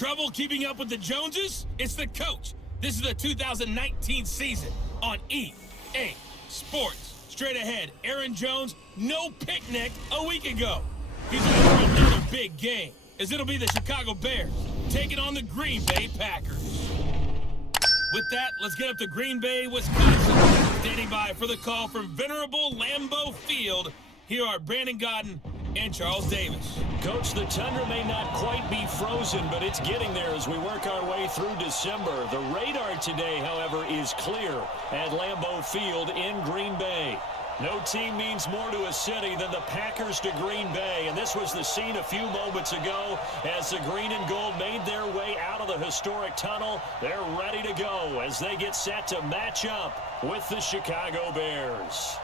Trouble keeping up with the Joneses? It's the coach. This is the 2019 season on EA Sports. Straight ahead, Aaron Jones, no picnic a week ago. He's in for another big game, as it'll be the Chicago Bears taking on the Green Bay Packers. With that, let's get up to Green Bay, Wisconsin. Standing by for the call from venerable Lambeau Field, here are Brandon Godden and Charles Davis. Coach, the tundra may not quite be frozen, but it's getting there as we work our way through December. The radar today, however, is clear at Lambeau Field in Green Bay. No team means more to a city than the Packers to Green Bay, and this was the scene a few moments ago as the green and gold made their way out of the historic tunnel. They're ready to go as they get set to match up with the Chicago Bears.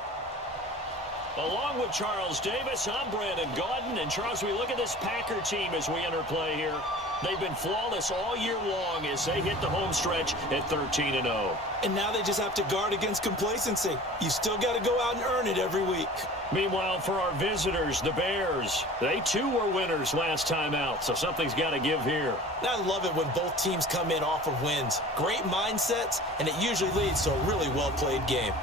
Along with Charles Davis, I'm Brandon Godden. And Charles, we look at this Packer team as we enter play here. They've been flawless all year long as they hit the home stretch at 13-0. And now they just have to guard against complacency. You still got to go out and earn it every week. Meanwhile, for our visitors, the Bears, they too were winners last time out, so something's got to give here. And I love it when both teams come in off of wins. Great mindsets, and it usually leads to a really well-played game.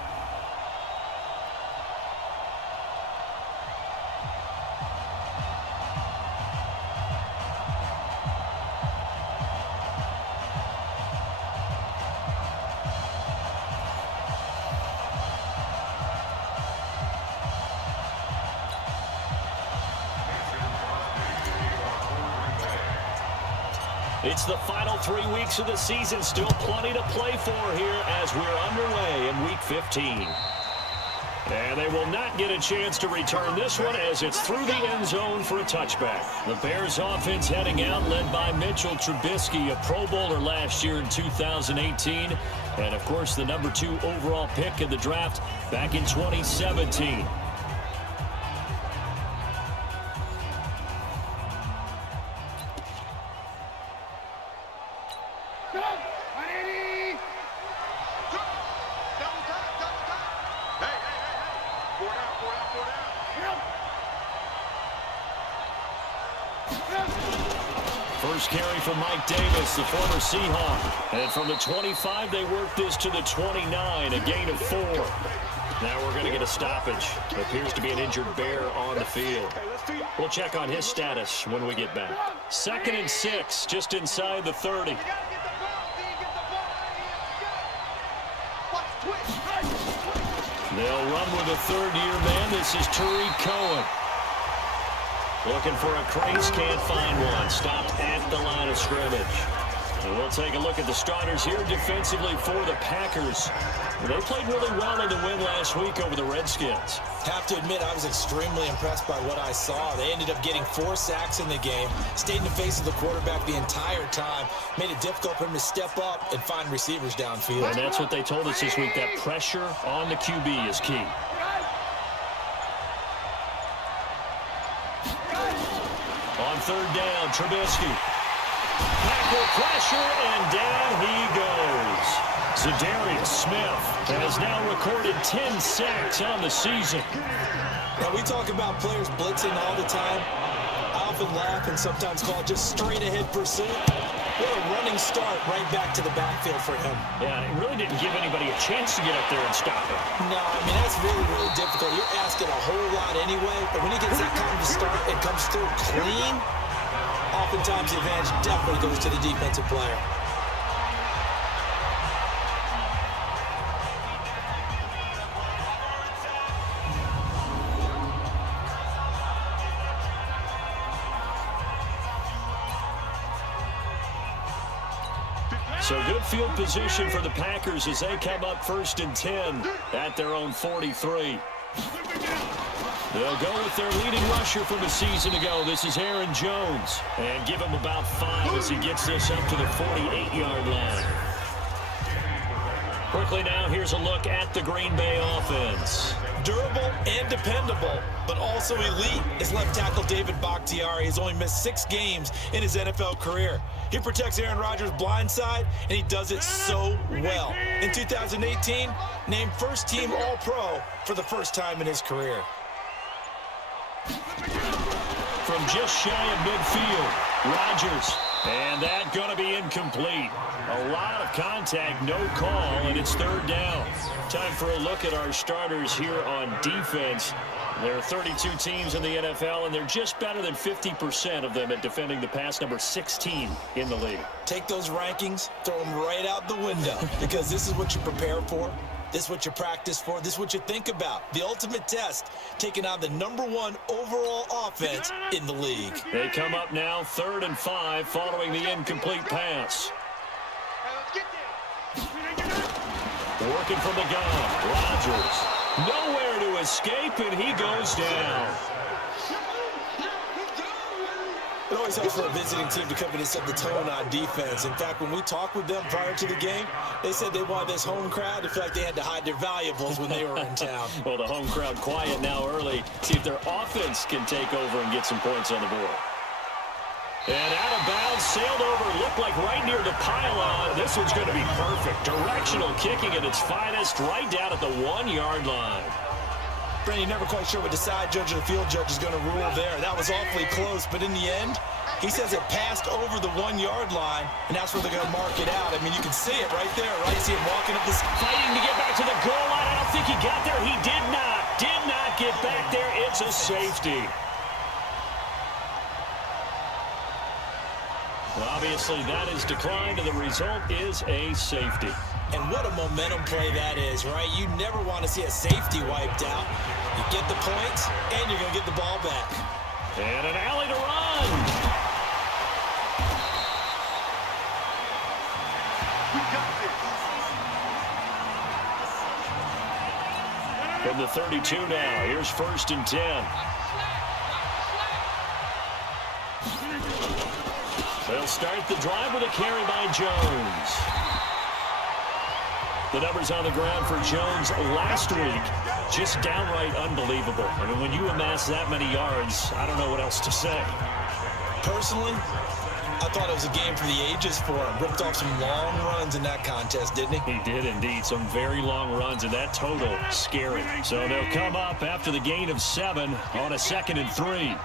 It's the final 3 weeks of the season, still plenty to play for here as we're underway in Week 15. And they will not get a chance to return this one as it's through the end zone for a touchback. The Bears offense heading out, led by Mitchell Trubisky, a Pro Bowler last year in 2018. And, of course, the number 2 overall pick in the draft back in 2017. First carry from Mike Davis, the former Seahawk. And from the 25, they work this to the 29, a gain of 4. Now we're going to get a stoppage. It appears to be an injured Bear on the field. We'll check on his status when we get back. 2nd and 6, just inside the 30. They'll run with a third-year man. This is Tariq Cohen. Looking for a crease, can't find one. Stopped at the line of scrimmage. And we'll take a look at the starters here defensively for the Packers. They played really well in the win last week over the Redskins. Have to admit, I was extremely impressed by what I saw. They ended up getting 4 sacks in the game, stayed in the face of the quarterback the entire time, made it difficult for him to step up and find receivers downfield. And that's what they told us this week, that pressure on the QB is key. On 3rd down, Trubisky. Packer pressure, and down he goes. Zadarius Smith has now recorded 10 sacks on the season. Now, we talk about players blitzing all the time. I often laugh and sometimes call it just straight-ahead pursuit. What a running start right back to the backfield for him. Yeah, it really didn't give anybody a chance to get up there and stop him. No, I mean, that's really, really difficult. You're asking a whole lot anyway, but when he gets that kind of start and comes through clean, oftentimes the advantage definitely goes to the defensive player. So good field position for the Packers as they come up 1st and 10 at their own 43. They'll go with their leading rusher from a season ago. This is Aaron Jones. And give him about 5 as he gets this up to the 48-yard line. Quickly now, here's a look at the Green Bay offense. Durable and dependable, but also elite is left tackle David Bakhtiari. He's only missed 6 games in his NFL career. He protects Aaron Rodgers' blind side, and he does it so well. In 2018, named first-team All-Pro for the first time in his career. From just shy of midfield, Rodgers And that going to be incomplete. A lot of contact, no call, and it's third down. Time for a look at our starters here on defense. There are 32 teams in the NFL, and they're just better than 50% of them at defending the pass, number 16 in the league. Take those rankings, throw them right out the window, because this is what you prepare for. This is what you practice for. This is what you think about. The ultimate test, taking on the #1 overall offense in the league. They come up now, 3rd and 5, following the incomplete pass. Working from the gun, Rodgers. Nowhere to escape, and he goes down. It always helps for a visiting team to come in and set the tone on defense. In fact, when we talked with them prior to the game, they said they wanted this home crowd to feel like they had to hide their valuables when they were in town. Well, the home crowd quiet now early. See if their offense can take over and get some points on the board. And out of bounds, sailed over, looked like right near the pylon. This one's going to be perfect. Directional kicking at its finest, right down at the 1-yard line. Brandon, you're never quite sure what the side judge or the field judge is going to rule there. That was awfully close, but in the end, he says it passed over the 1-yard line, and that's where they're going to mark it out. I mean, you can see it right there, right? See him walking up this... Fighting to get back to the goal line. I don't think he got there. He did not get back there. It's a safety. Obviously, that is declined, and the result is a safety. And what a momentum play that is, right? You never want to see a safety wiped out. You get the points, and you're going to get the ball back. And an alley to run. From the 32 now, here's 1st and 10. They'll start the drive with a carry by Jones. The numbers on the ground for Jones last week, just downright unbelievable. I mean, when you amass that many yards, I don't know what else to say. Personally, I thought it was a game for the ages for him. Ripped off some long runs in that contest, didn't he? He did indeed. Some very long runs, and that total scary. So they'll come up after the gain of 7 on a 2nd and 3.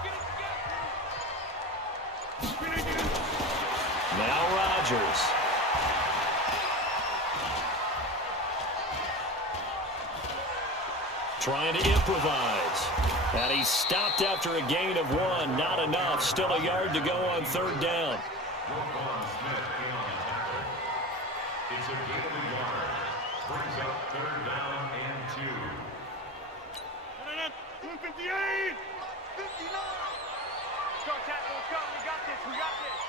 Now Rodgers. Trying to improvise. And he stopped after a gain of 1. Not enough. Still a yard to go on 3rd down. It's a gain of a yard. Brings up 3rd down and 2. 58! 59! Go, tackle, let's go. We got this. We got this.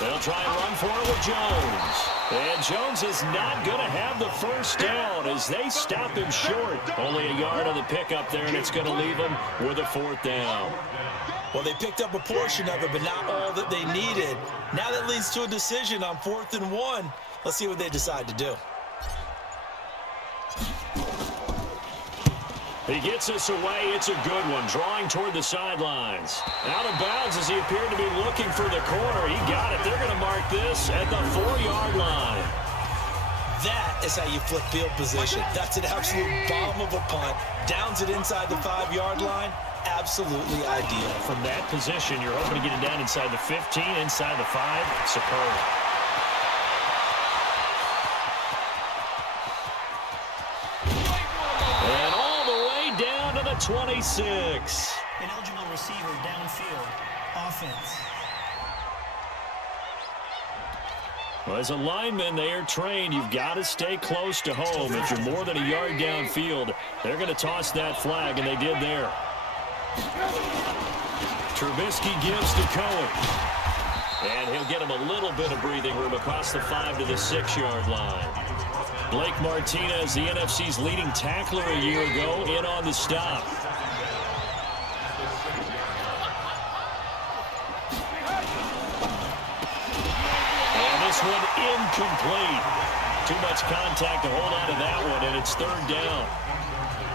They'll try and run for it with Jones. And Jones is not going to have the 1st down as they stop him short. Only a yard on the pickup there, and it's going to leave him with a 4th down. Well, they picked up a portion of it, but not all that they needed. Now that leads to a decision on 4th and 1. Let's see what they decide to do. He gets us away. It's a good one. Drawing toward the sidelines. Out of bounds as he appeared to be looking for the corner. He got it. They're going to mark this at the 4-yard line. That is how you flip field position. That's an absolute bomb of a punt. Downs it inside the 5-yard line. Absolutely ideal. From that position, you're hoping to get it down inside the 15, inside the 5. Superb. And all the way down to the 26. An eligible receiver downfield. Offense. Well, as a lineman, they are trained. You've got to stay close to home. If you're more than a yard downfield, they're going to toss that flag, and they did there. Trubisky gives to Cohen. And he'll get him a little bit of breathing room across the 5 to the 6-yard line. Blake Martinez, the NFC's leading tackler a year ago, in on the stop. And this one incomplete. Too much contact to hold on to that one, and it's 3rd down.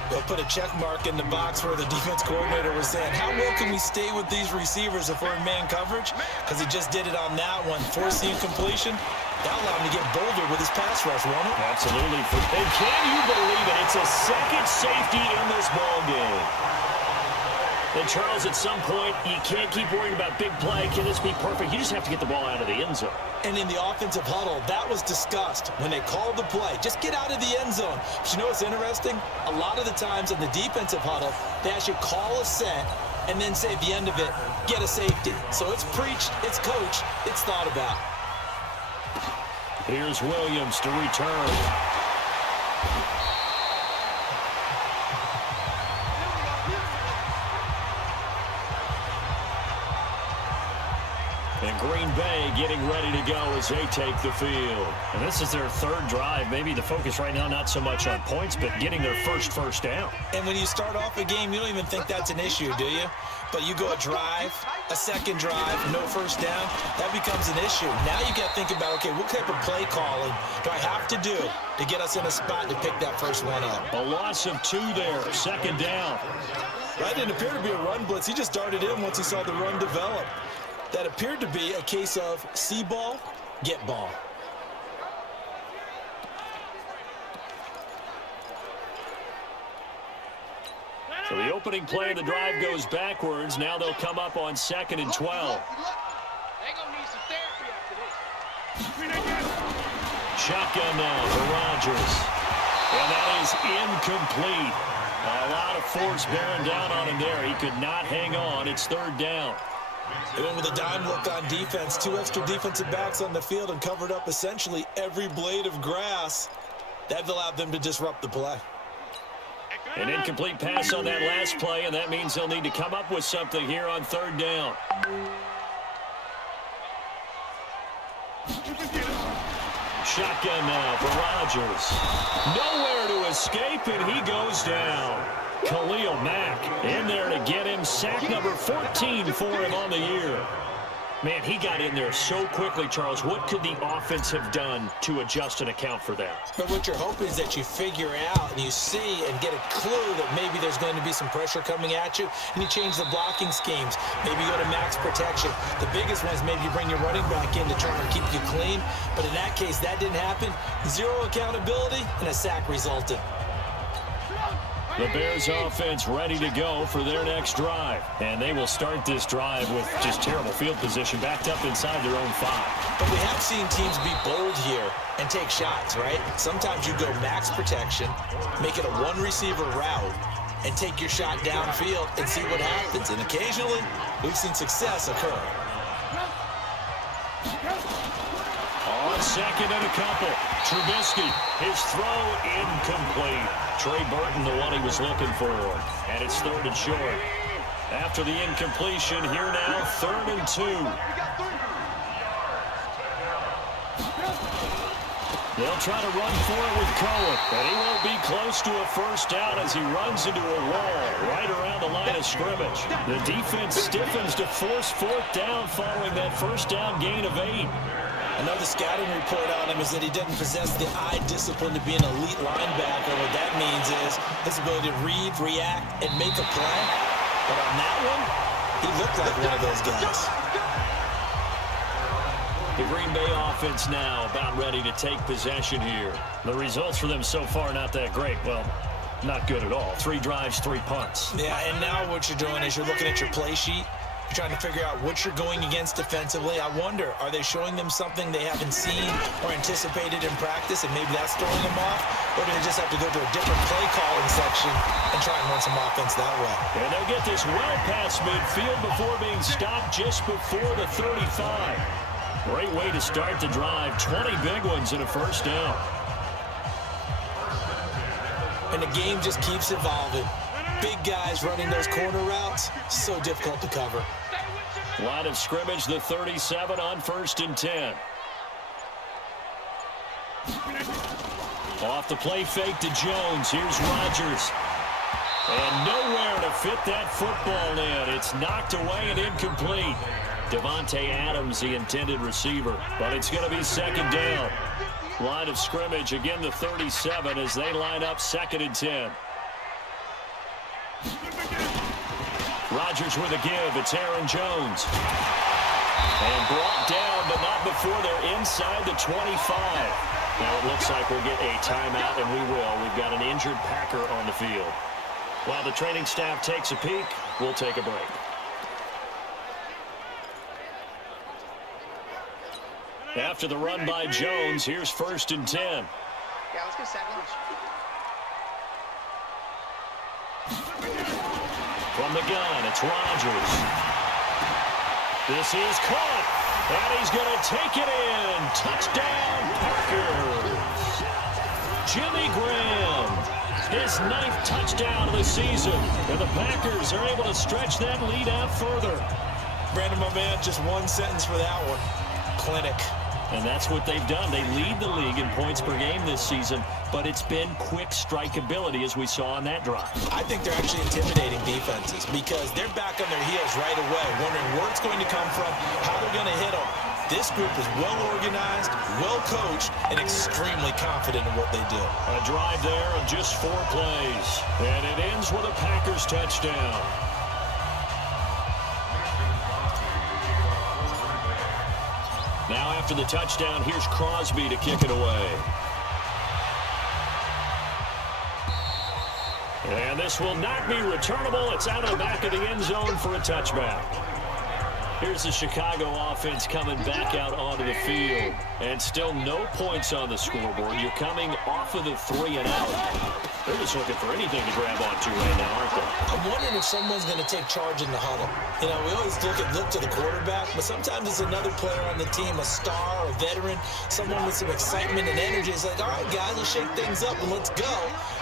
They'll put a check mark in the box where the defense coordinator was saying, how well can we stay with these receivers if we're in man coverage? Because he just did it on that one, forced the incompletion. That allowed him to get bolder with his pass rush, won't it? Absolutely. And can you believe it? It's a second safety in this ball game. And Charles, at some point, you can't keep worrying about big play. Can this be perfect? You just have to get the ball out of the end zone. And in the offensive huddle, that was discussed when they called the play. Just get out of the end zone. But you know what's interesting? A lot of the times in the defensive huddle, they actually call a set and then say at the end of it, get a safety. So it's preached, it's coached, it's thought about. Here's Williams to return. And Green Bay getting ready to go as they take the field. And this is their third drive. Maybe the focus right now, not so much on points, but getting their first down. And when you start off a game, you don't even think that's an issue, do you? But you go a drive, a second drive, no first down, that becomes an issue. Now you got to think about, okay, what type of play calling do I have to do to get us in a spot to pick that first one up? A loss of 2 there, second down. That didn't appear to be a run blitz. He just darted in once he saw the run develop. That appeared to be a case of see ball, get ball. So the opening play of the drive goes backwards. Now they'll come up on 2nd and 12. They're gonna need some therapy after this. Shotgun now for Rodgers. And that is incomplete. A lot of force bearing down on him there. He could not hang on. It's 3rd down. They went with a dime look on defense. 2 extra defensive backs on the field and covered up essentially every blade of grass. That allowed them to disrupt the play. An incomplete pass on that last play, and that means they'll need to come up with something here on 3rd down. Shotgun now for Rodgers. Nowhere to escape, and he goes down. Khalil Mack in there to get him. Sack number 14 for him on the year. Man, he got in there so quickly, Charles. What could the offense have done to adjust and account for that? But what you're hoping is that you figure out and you see and get a clue that maybe there's going to be some pressure coming at you, and you change the blocking schemes. Maybe you go to max protection. The biggest one is maybe you bring your running back in to try and keep you clean. But in that case, that didn't happen. 0 accountability, and a sack resulted. The Bears offense ready to go for their next drive. And they will start this drive with just terrible field position, backed up inside their own 5. But we have seen teams be bold here and take shots, right? Sometimes you go max protection, make it a 1-receiver route, and take your shot downfield and see what happens. And occasionally, we've seen success occur. On 2nd and a couple. Trubisky, his throw incomplete. Trey Burton, the one he was looking for. And it's 3rd and short. After the incompletion, here now, 3rd and 2. They'll try to run for it with Cohen, but he won't be close to a first down as he runs into a wall right around the line of scrimmage. The defense stiffens to force 4th down following that first down gain of 8. Another scouting report on him is that he doesn't possess the eye discipline to be an elite linebacker. What that means is his ability to read, react, and make a play. But on that one, he looked like one of those guys. The Green Bay offense now about ready to take possession here. The results for them so far not that great. Well, not good at all. 3 drives, 3 punts. Yeah, and now what you're doing is you're looking at your play sheet. You're trying to figure out what you're going against defensively. I wonder, are they showing them something they haven't seen or anticipated in practice, and maybe that's throwing them off? Or do they just have to go to a different play calling section and try and run some offense that way? And they'll get this well past midfield before being stopped just before the 35. Great way to start the drive. 20 big ones and a first down. And the game just keeps evolving. Big guys running those corner routes, so difficult to cover. Line of scrimmage, the 37 on 1st and 10. Off the play fake to Jones. Here's Rodgers. And nowhere to fit that football in. It's knocked away and incomplete. Devontae Adams, the intended receiver. But it's going to be 2nd down. Line of scrimmage, again the 37 as they line up 2nd and 10. Rodgers with a give. It's Aaron Jones. And brought down, but not before they're inside the 25. Now it looks like we'll get a timeout, and we will. We've got an injured Packer on the field. While the training staff takes a peek, We'll take a break. After the run by Jones, here's 1st and 10. Yeah, let's go second. From the gun, it's Rodgers. This is caught, and he's going to take it in. Touchdown, Packers. Jimmy Graham, his 9th touchdown of the season. And the Packers are able to stretch that lead out further. Brandon, my man, just one sentence for that one. Clinic. And that's what they've done. They lead the league in points per game this season, but it's been quick strikeability as we saw on that drive. I think they're actually intimidating defenses because they're back on their heels right away, wondering where it's going to come from, how they're going to hit them. This group is well organized, well coached, and extremely confident in what they do. A drive there of just 4 plays, and it ends with a Packers touchdown. Now after the touchdown, here's Crosby to kick it away. And this will not be returnable. It's out of the back of the end zone for a touchback. Here's the Chicago offense coming back out onto the field. And still no points on the scoreboard. You're coming off of the 3 and out. They're just looking for anything to grab onto right now, aren't they? I'm wondering if someone's going to take charge in the huddle. You know, we always look to the quarterback, but sometimes it's another player on the team, a star, a veteran, someone with some excitement and energy. It's like, all right, guys, let's shake things up and let's go,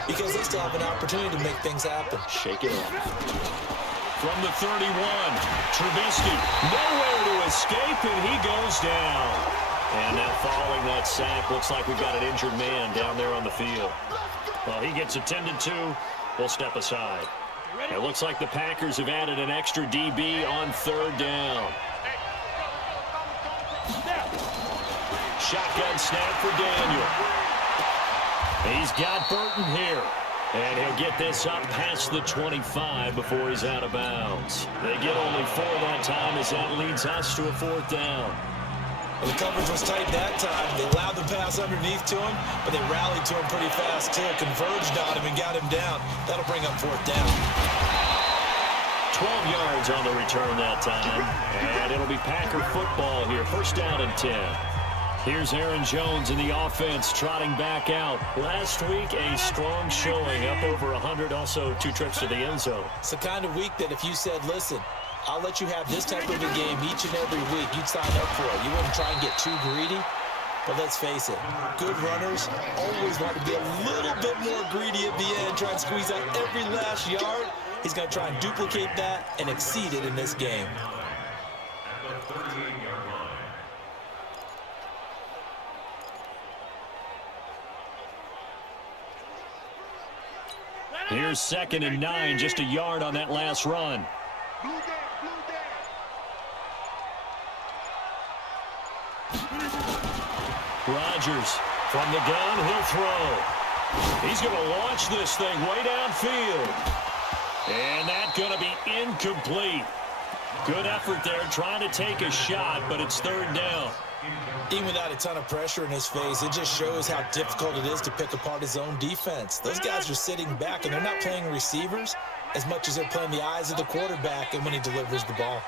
because they still have an opportunity to make things happen. Shake it up. From the 31, Trubisky, nowhere to escape, and he goes down. And now following that sack, looks like we've got an injured man down there on the field. Well, he gets attended to. We'll step aside. It looks like the Packers have added an extra DB on 3rd down. Shotgun snap for Daniel. He's got Burton here. And he'll get this up past the 25 before he's out of bounds. They get only 4 that time as that leads us to a 4th down. Well, the coverage was tight that time. They allowed the pass underneath to him, but they rallied to him pretty fast, too. Converged on him and got him down. That'll bring up 4th down. 12 yards on the return that time. And it'll be Packer football here. 1st down and 10. Here's Aaron Jones in the offense trotting back out. Last week, a strong showing, up over 100, also 2 trips to the end zone. It's the kind of week that if you said, listen, I'll let you have this type of a game each and every week, you'd sign up for it. You wouldn't try and get too greedy. But let's face it, good runners always want to be a little bit more greedy at the end, try and squeeze out every last yard. He's going to try and duplicate that and exceed it in this game. Here's 2nd and 9, just a yard on that last run. Rodgers from the gun, he'll throw. He's going to launch this thing way downfield. And that's going to be incomplete. Good effort there, trying to take a shot, but it's 3rd down. Even without a ton of pressure in his face, it just shows how difficult it is to pick apart his own defense. Those guys are sitting back, and they're not playing receivers as much as they're playing the eyes of the quarterback and when he delivers the ball.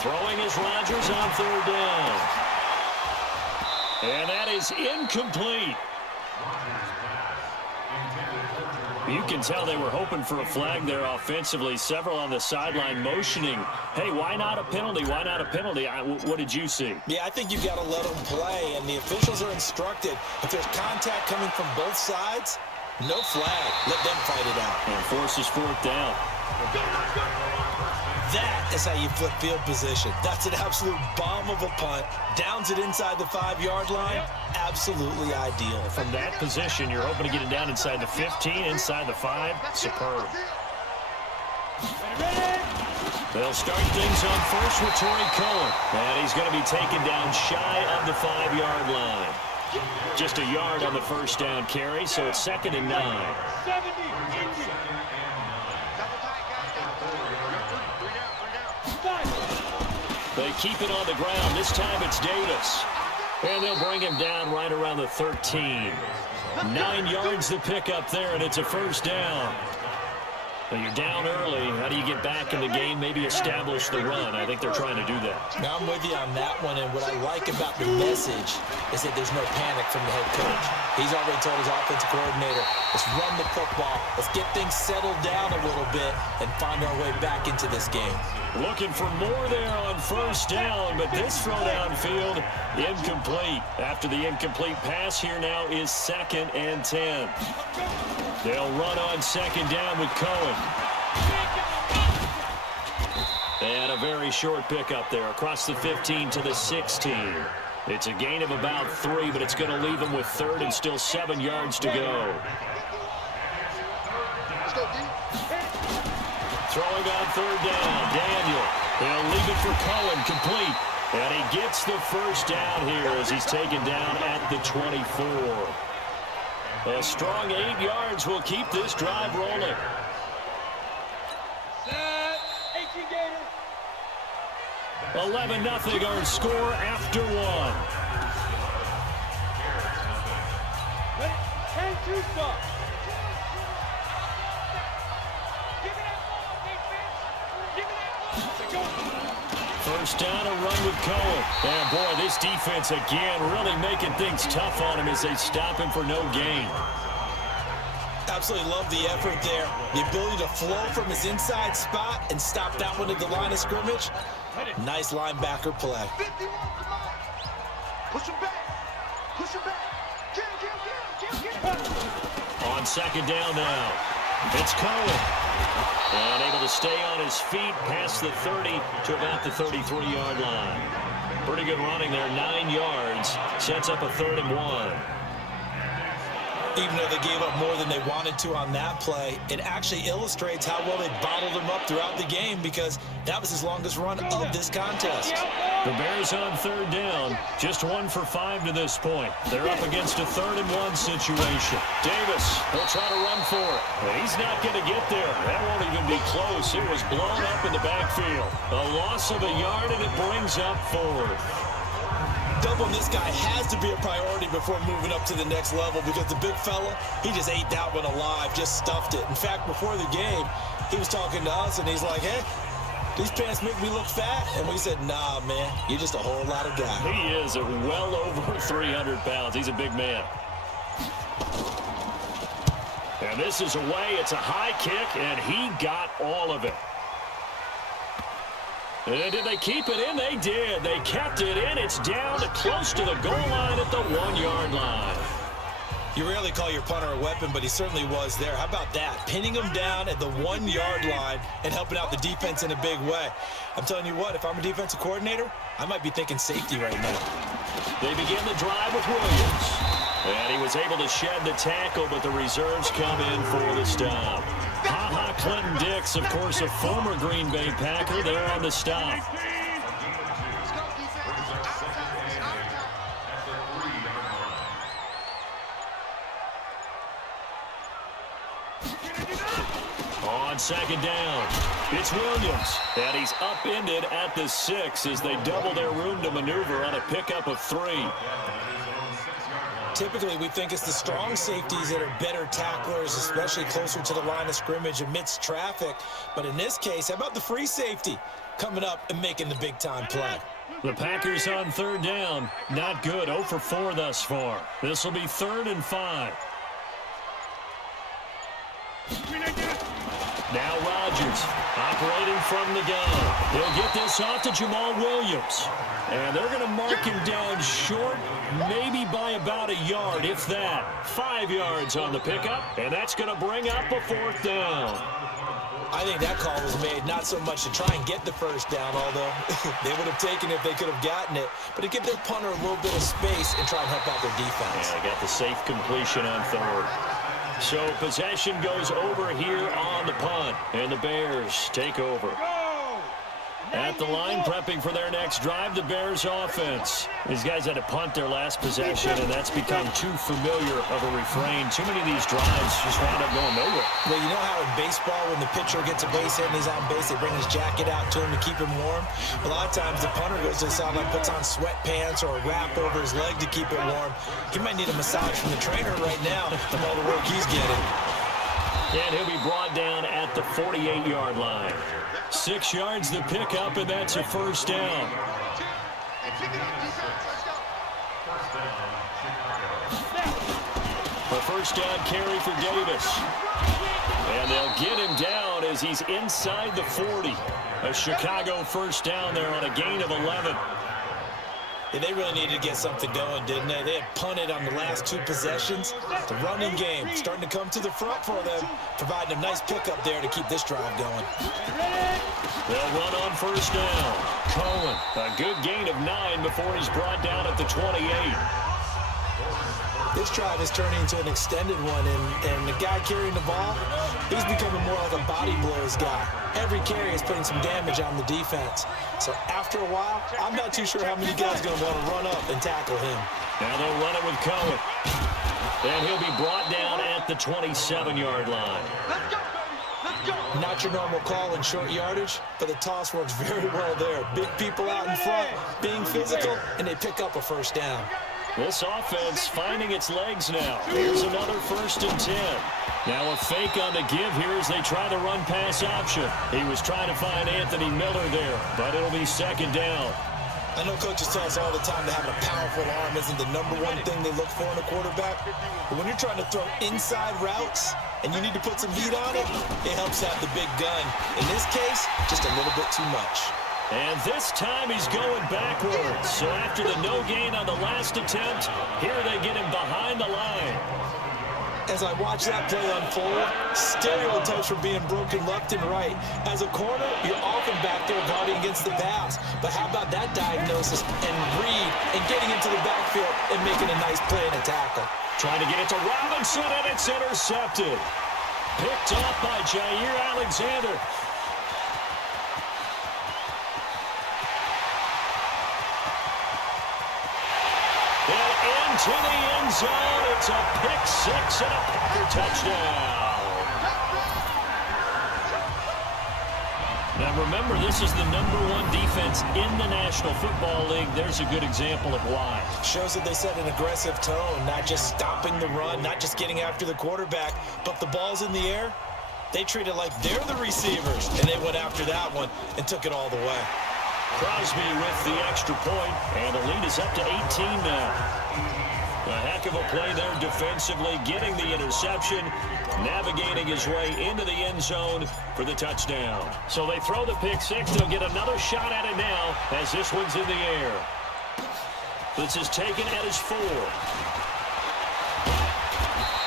Throwing is Rodgers on 3rd down. And that is incomplete. You can tell they were hoping for a flag there offensively. Several on the sideline motioning, hey, why not a penalty? Why not a penalty? What did you see? Yeah, I think you've got to let them play, and the officials are instructed. If there's contact coming from both sides, no flag. Let them fight it out. And forces 4th down. That is how you flip field position. That's an absolute bomb of a punt. Downs it inside the 5-yard line. Absolutely ideal. From that position, you're hoping to get it down inside the 15, inside the 5. Superb. They'll start things on first with Torrey Cohen. And he's going to be taken down shy of the 5-yard line. Just a yard on the 1st down carry, so it's 2nd and 9. They keep it on the ground. This time it's Davis. And they'll bring him down right around the 13. 9 yards to pick up there, and it's a 1st down. When you're down early, how do you get back in the game, maybe establish the run? I think they're trying to do that. Now, I'm with you on that one, and what I like about the message is that there's no panic from the head coach. He's already told his offensive coordinator, let's run the football, let's get things settled down a little bit and find our way back into this game. Looking for more there on first down, but this throw downfield, incomplete. After the incomplete pass, here now is 2nd and 10. They'll run on 2nd down with Cohen. And a very short pickup there across the 15 to the 16. It's a gain of about 3, but it's going to leave them with 3rd and still 7 yards to go. Throwing on 3rd down, Daniel. He'll leave it for Cohen, complete. And he gets the first down here as he's taken down at the 24. A strong 8 yards will keep this drive rolling. 11-0 our score after 1. First down, a run with Cohen. And boy, this defense again really making things tough on him as they stop him for no gain. Absolutely love the effort there. The ability to flow from his inside spot and stop that one at the line of scrimmage. Nice linebacker play. Push him back. Push him back. Get. On 2nd down now, it's Cohen. And able to stay on his feet past the 30 to about the 33-yard line. Pretty good running there, 9 yards. Sets up a 3rd and 1. Even though they gave up more than they wanted to on that play, it actually illustrates how well they bottled him up throughout the game because that was his longest run of this contest. The Bears on 3rd down, just 1 for 5 to this point. They're up against a 3rd and 1 situation. Davis will try to run for it. But he's not going to get there. That won't even be close. It was blown up in the backfield. A loss of a yard, and it brings up 4th. Doubling this guy has to be a priority before moving up to the next level because the big fella, he just ate that one alive, just stuffed it. In fact, before the game, he was talking to us, and he's like, hey, these pants make me look fat. And we said, nah, man, you're just a whole lot of guy. He is well over 300 pounds. He's a big man. And this is away. It's a high kick, and he got all of it. And did they keep it in? They did. They kept it in. It's down to close to the goal line at the 1-yard line. You rarely call your punter a weapon, but he certainly was there. How about that? Pinning him down at the 1-yard line and helping out the defense in a big way. I'm telling you what, if I'm a defensive coordinator, I might be thinking safety right now. They begin the drive with Williams. And he was able to shed the tackle, but the reserves come in for the stop. Ha-ha Clinton-Dix, of course, a former Green Bay Packer, there on the stop. On 2nd down, it's Williams, and he's upended at the 6 as they double their room to maneuver on a pickup of 3. Typically, we think it's the strong safeties that are better tacklers, especially closer to the line of scrimmage amidst traffic. But in this case, how about the free safety coming up and making the big-time play? The Packers on 3rd down. Not good. 0 for 4 thus far. This will be 3rd and 5. Now Rodgers operating from the gun. He'll get this off to Jamal Williams. And they're going to mark him down short, maybe by about a yard, if that. 5 yards on the pickup, and that's going to bring up a 4th down. I think that call was made not so much to try and get the first down, although they would have taken it if they could have gotten it, but to give their punter a little bit of space and try and help out their defense. Yeah, they got the safe completion on 3rd. So possession goes over here on the punt, and the Bears take over. At the line, prepping for their next drive, the Bears offense. These guys had to punt their last possession, and that's become too familiar of a refrain. Too many of these drives just wound up going nowhere. Well, you know how in baseball, when the pitcher gets a base hit and he's on base, they bring his jacket out to him to keep him warm? A lot of times, the punter goes to the sideline, puts on sweatpants or a wrap over his leg to keep it warm. He might need a massage from the trainer right now from all the work he's getting. And he'll be brought down at the 48-yard line. 6 yards to pick up, and that's a first down. A first down carry for Davis. And they'll get him down as he's inside the 40. A Chicago first down there on a gain of 11. Yeah, they really needed to get something going, didn't they? They had punted on the last 2 possessions. The running game starting to come to the front for them, providing a nice pickup there to keep this drive going. They'll run on first down. Cohen, a good gain of 9 before he's brought down at the 28. This drive is turning into an extended one, and the guy carrying the ball, he's becoming more like a body blows guy. Every carry is putting some damage on the defense. So after a while, I'm not too sure how many guys are going to want to run up and tackle him. Now they'll run it with Cohen. And he'll be brought down at the 27-yard line. Let's go, baby. Let's go. Not your normal call in short yardage, but the toss works very well there. Big people out in front, being physical, and they pick up a first down. This offense finding its legs now. Here's another 1st and 10. Now a fake on the give here as they try the run-pass option. He was trying to find Anthony Miller there, but it'll be 2nd down. I know coaches tell us all the time that having a powerful arm isn't the #1 thing they look for in a quarterback. But when you're trying to throw inside routes and you need to put some heat on it, it helps have the big gun. In this case, just a little bit too much. And this time he's going backwards. So after the no gain on the last attempt, here they get him behind the line. As I watch that play unfold, stereotypes for being broken left and right. As a corner, you're often back there guarding against the pass. But how about that diagnosis and read and getting into the backfield and making a nice play and a tackle? Trying to get it to Robinson, and it's intercepted. Picked off by Jair Alexander. To the end zone, it's a pick 6 and a Packer touchdown. Now remember, this is the #1 defense in the National Football League. There's a good example of why. Shows that they set an aggressive tone, not just stopping the run, not just getting after the quarterback, but the ball's in the air. They treat it like they're the receivers, and they went after that one and took it all the way. Crosby with the extra point, and the lead is up to 18 now. A heck of a play there defensively, getting the interception, navigating his way into the end zone for the touchdown. So they throw the pick 6. They'll get another shot at it now as this one's in the air. This is taken at his 4.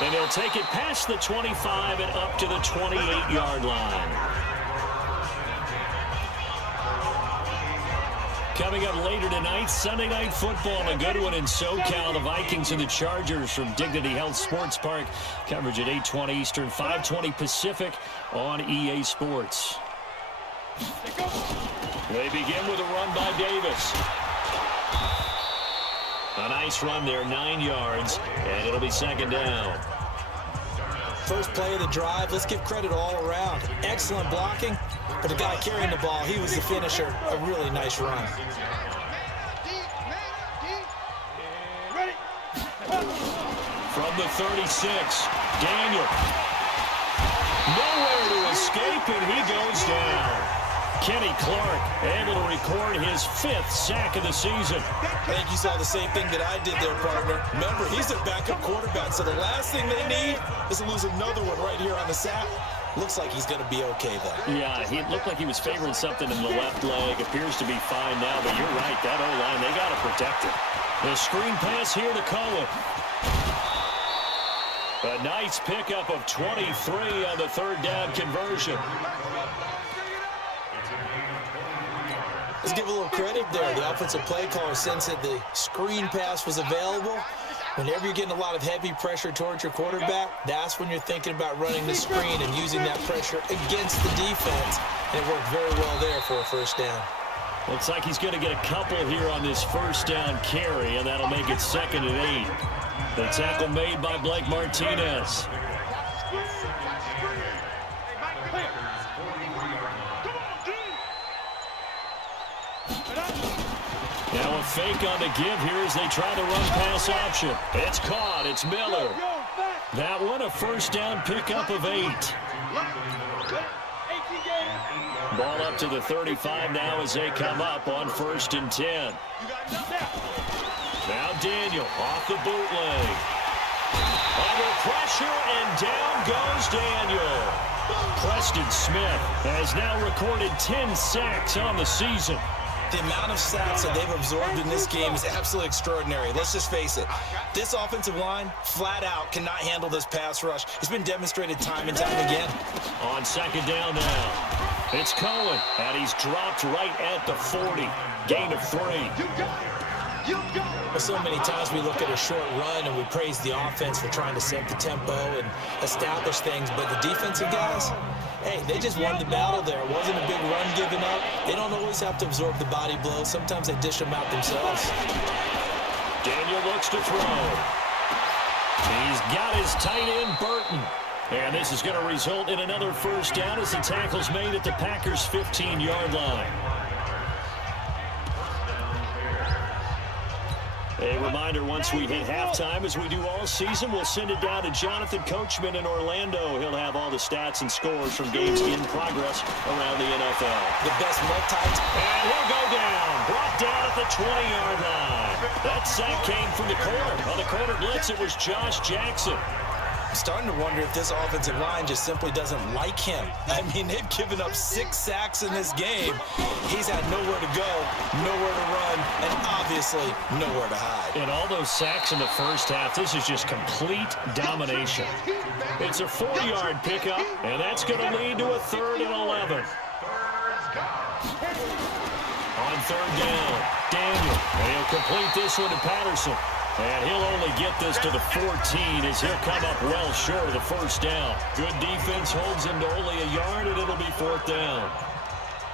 And he'll take it past the 25 and up to the 28-yard line. Coming up later tonight, Sunday Night Football, a good one in SoCal. The Vikings and the Chargers from Dignity Health Sports Park. Coverage at 8:20 Eastern, 5:20 Pacific on EA Sports. They begin with a run by Davis. A nice run there, 9 yards, and it'll be 2nd down. First play of the drive, let's give credit all around. Excellent blocking, but the guy carrying the ball, he was the finisher. A really nice run. From the 36, Daniel. Nowhere to escape, and he goes down. Kenny Clark able to record his 5th sack of the season. I think you saw the same thing that I did there, partner. Remember, he's a backup quarterback, so the last thing they need is to lose another one right here on the sack. Looks like he's going to be okay, though. Yeah, he looked like he was favoring something in the left leg. Appears to be fine now, but you're right. That O-line, they got to protect it. The screen pass here to Cohen. A nice pickup of 23 on the 3rd down conversion. Let's give a little credit there. The offensive play caller sensed that the screen pass was available. Whenever you're getting a lot of heavy pressure towards your quarterback, that's when you're thinking about running the screen and using that pressure against the defense. And it worked very well there for a first down. Looks like he's going to get a couple here on this first down carry, and that'll make it 2nd and 8. The tackle made by Blake Martinez. Now a fake on the give here as they try the run-pass option. It's caught. It's Miller. That one a first down pickup of 8. Ball up to the 35 now as they come up on 1st and 10. Now Daniel off the bootleg. Under pressure, and down goes Daniel. Preston Smith has now recorded 10 sacks on the season. The amount of sacks that they've absorbed in this game is absolutely extraordinary. Let's just face it. This offensive line, flat out, cannot handle this pass rush. It's been demonstrated time and time again. On 2nd down now, it's Cohen, and he's dropped right at the 40. Gain of 3. Well, so many times we look at a short run and we praise the offense for trying to set the tempo and establish things, but the defensive guys, hey, they just won the battle there. It wasn't a big run given up. They don't always have to absorb the body blows. Sometimes they dish them out themselves. Daniel looks to throw. He's got his tight end, Burton. And this is going to result in another first down as the tackle's made at the Packers' 15-yard line. A reminder, once we hit halftime, as we do all season, we'll send it down to Jonathan Coachman in Orlando. He'll have all the stats and scores from games in progress around the NFL. The best And he'll go down. Brought down at the 20-yard line. That sack came from the corner. On the corner blitz, it was Josh Jackson. I'm starting to wonder if this offensive line just simply doesn't like him. I mean, they've given up 6 sacks in this game. He's had nowhere to go, nowhere to run, and obviously nowhere to hide. And all those sacks in the first half, this is just complete domination. It's a 4-yard pickup, and that's going to lead to a 3rd and 11. On 3rd down, Daniel, and he'll complete this one to Patterson. And he'll only get this to the 14 as he'll come up well short of the first down. Good defense holds him to only a yard, and it'll be 4th down.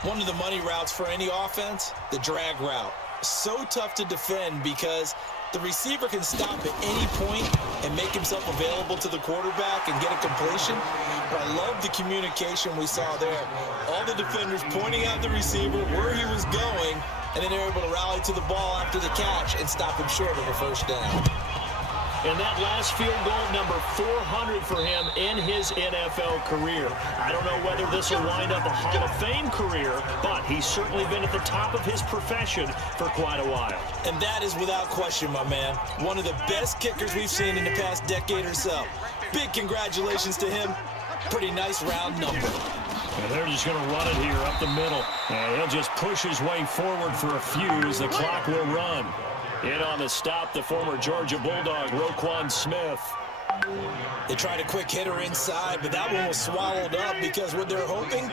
One of the money routes for any offense, the drag route. So tough to defend because the receiver can stop at any point and make himself available to the quarterback and get a completion. But I love the communication we saw there. All the defenders pointing out the receiver, where he was going, and then they're able to rally to the ball after the catch and stop him short of a first down. And that last field goal, number 400 for him in his NFL career. I don't know whether this will wind up a Hall of Fame career, but he's certainly been at the top of his profession for quite a while. And that is without question, my man. One of the best kickers we've seen in the past decade or so. Big congratulations to him. Pretty nice round number. And they're just going to run it here up the middle. And he'll just push his way forward for a few as the clock will run. In on the stop, the former Georgia Bulldog, Roquan Smith. They tried a quick hitter inside, but that one was swallowed up because what they're hoping,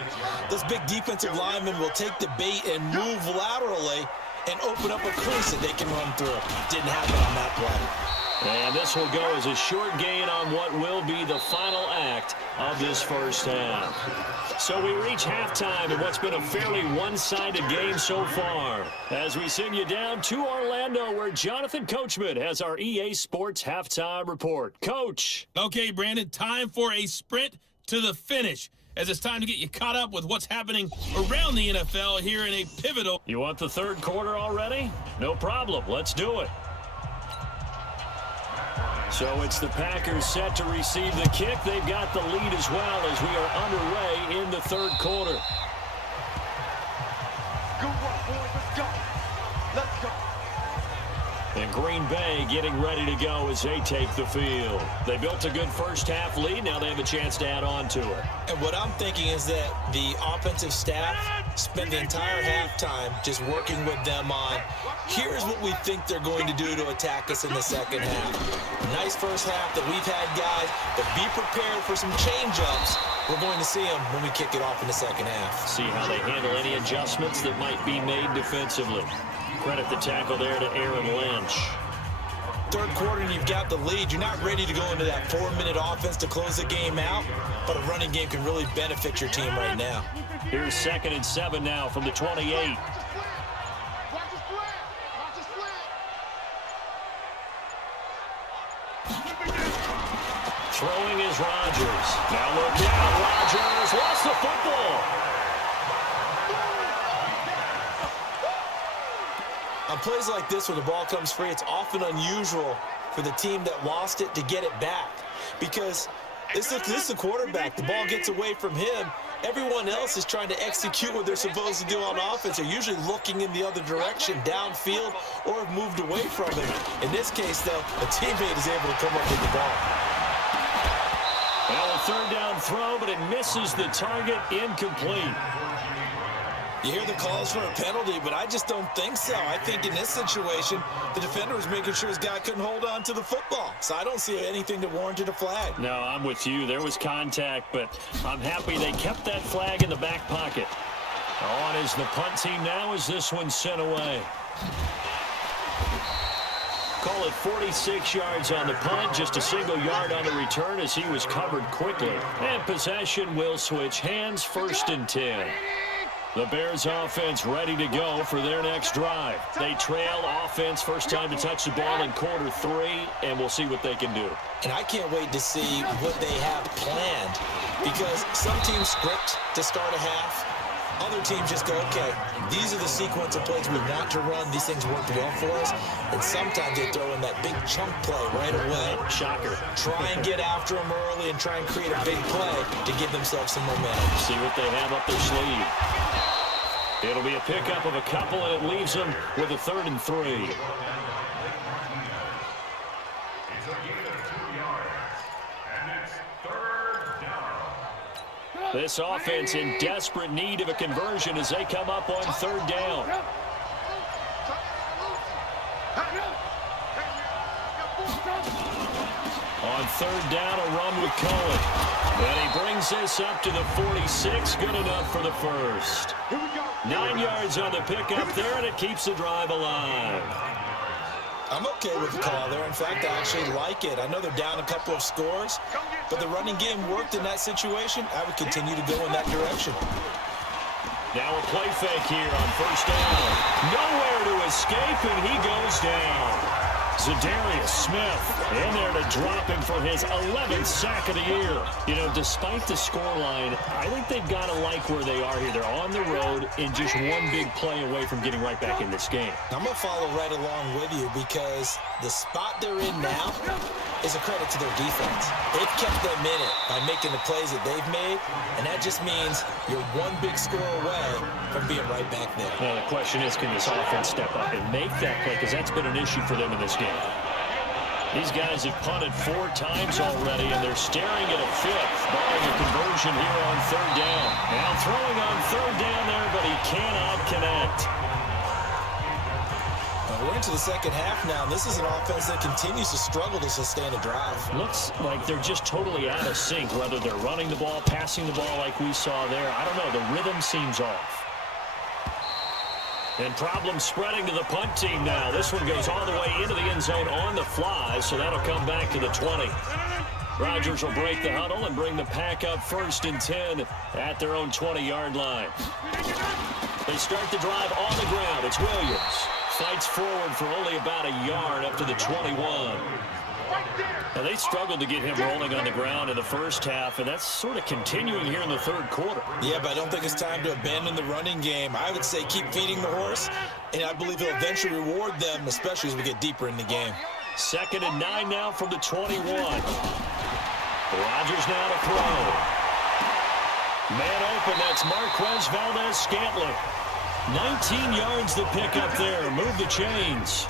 those big defensive linemen will take the bait and move laterally and open up a crease that they can run through. Didn't happen on that play. And this will go as a short gain on what will be the final act of this first half. So we reach halftime in what's been a fairly one-sided game so far. As we send you down to Orlando, where Jonathan Coachman has our EA Sports halftime report. Coach. Okay, Brandon, time for a sprint to the finish, as it's time to get you caught up with what's happening around the NFL here in a pivotal. You want the third quarter already? No problem. Let's do it. So it's the Packers set to receive the kick. They've got the lead as well as we are underway in the third quarter. Go up, boys. Let's go. Let's go. And Green Bay getting ready to go as they take the field. They built a good first half lead. Now they have a chance to add on to it. And what I'm thinking is that the offensive staff spent the entire halftime just working with them on, here's what we think they're going to do to attack us in the second half. Nice first half that we've had, guys, but be prepared for some change-ups. We're going to see them when we kick it off in the second half. See how they handle any adjustments that might be made defensively. Credit the tackle there to Aaron Lynch. Third quarter and you've got the lead. You're not ready to go into that 4-minute offense to close the game out, but a running game can really benefit your team right now. Here's 2nd and 7 now from the 28. Watch the split. Watch the split. Throwing is Rodgers. Now look out, Rodgers lost the football. On plays like this where the ball comes free, it's often unusual for the team that lost it to get it back. because this is the quarterback. The ball gets away from him. Everyone else is trying to execute what they're supposed to do on offense. They're usually looking in the other direction, downfield, or have moved away from him. In this case, though, a teammate is able to come up with the ball. Well, a third down throw, but it misses the target, incomplete. You hear the calls for a penalty, but I just don't think so. I think in this situation, the defender was making sure his guy couldn't hold on to the football. So I don't see anything that warranted a flag. No, I'm with you. There was contact, but I'm happy they kept that flag in the back pocket. On is the punt team now as this one's sent away. Call it 46 yards on the punt, just a single yard on the return as he was covered quickly. And possession will switch hands, 1st and 10. The Bears offense ready to go for their next drive. They trail offense, first time to touch the ball in quarter 3, and we'll see what they can do. And I can't wait to see what they have planned, because some teams script to start a half. Other teams just go, okay, these are the sequence of plays we want to run. These things worked well for us. And sometimes they throw in that big chunk play right away. Shocker. Try and get after them early and try and create a big play to give themselves some momentum. See what they have up their sleeve. It'll be a pickup of a couple, and it leaves them with a 3rd and 3. It's a gain of 2 yards, and it's 3rd down. This offense in desperate need of a conversion as they come up on 3rd down. On 3rd down, a run with Cohen. And he brings this up to the 46, good enough for the first. 9 yards on the pickup there, and it keeps the drive alive. I'm okay with the call there. In fact, I actually like it. I know they're down a couple of scores, but the running game worked in that situation. I would continue to go in that direction. Now a play fake here on 1st down. Nowhere to escape, and he goes down. Zadarius Smith in there to drop him for his 11th sack of the year. You know, despite the scoreline, I think they've got to like where they are here. They're on the road and just one big play away from getting right back in this game. I'm going to follow right along with you because the spot they're in now is a credit to their defense. They've kept them in it by making the plays that they've made, and that just means you're one big score away from being right back there. Well, the question is, can this offense step up and make that play? Because that's been an issue for them in this game. These guys have punted 4 times already, and they're staring at a 5th, barring a conversion here on 3rd down. Now throwing on 3rd down there, but he cannot connect. We're into the second half now, and this is an offense that continues to struggle to sustain a drive. Looks like they're just totally out of sync, whether they're running the ball, passing the ball like we saw there. I don't know. The rhythm seems off. And problems spreading to the punt team now. This one goes all the way into the end zone on the fly, so that'll come back to the 20. Rodgers will break the huddle and bring the pack up 1st and 10 at their own 20-yard line. They start the drive on the ground. It's Williams. Fights forward for only about a yard up to the 21. Now, they struggled to get him rolling on the ground in the first half, and that's sort of continuing here in the 3rd quarter. Yeah, but I don't think it's time to abandon the running game. I would say keep feeding the horse, and I believe he'll eventually reward them, especially as we get deeper in the game. 2nd and 9 now from the 21. Rodgers now to throw. Man open, that's Marquez Valdez-Scantling. 19 yards to pick up there. Move the chains.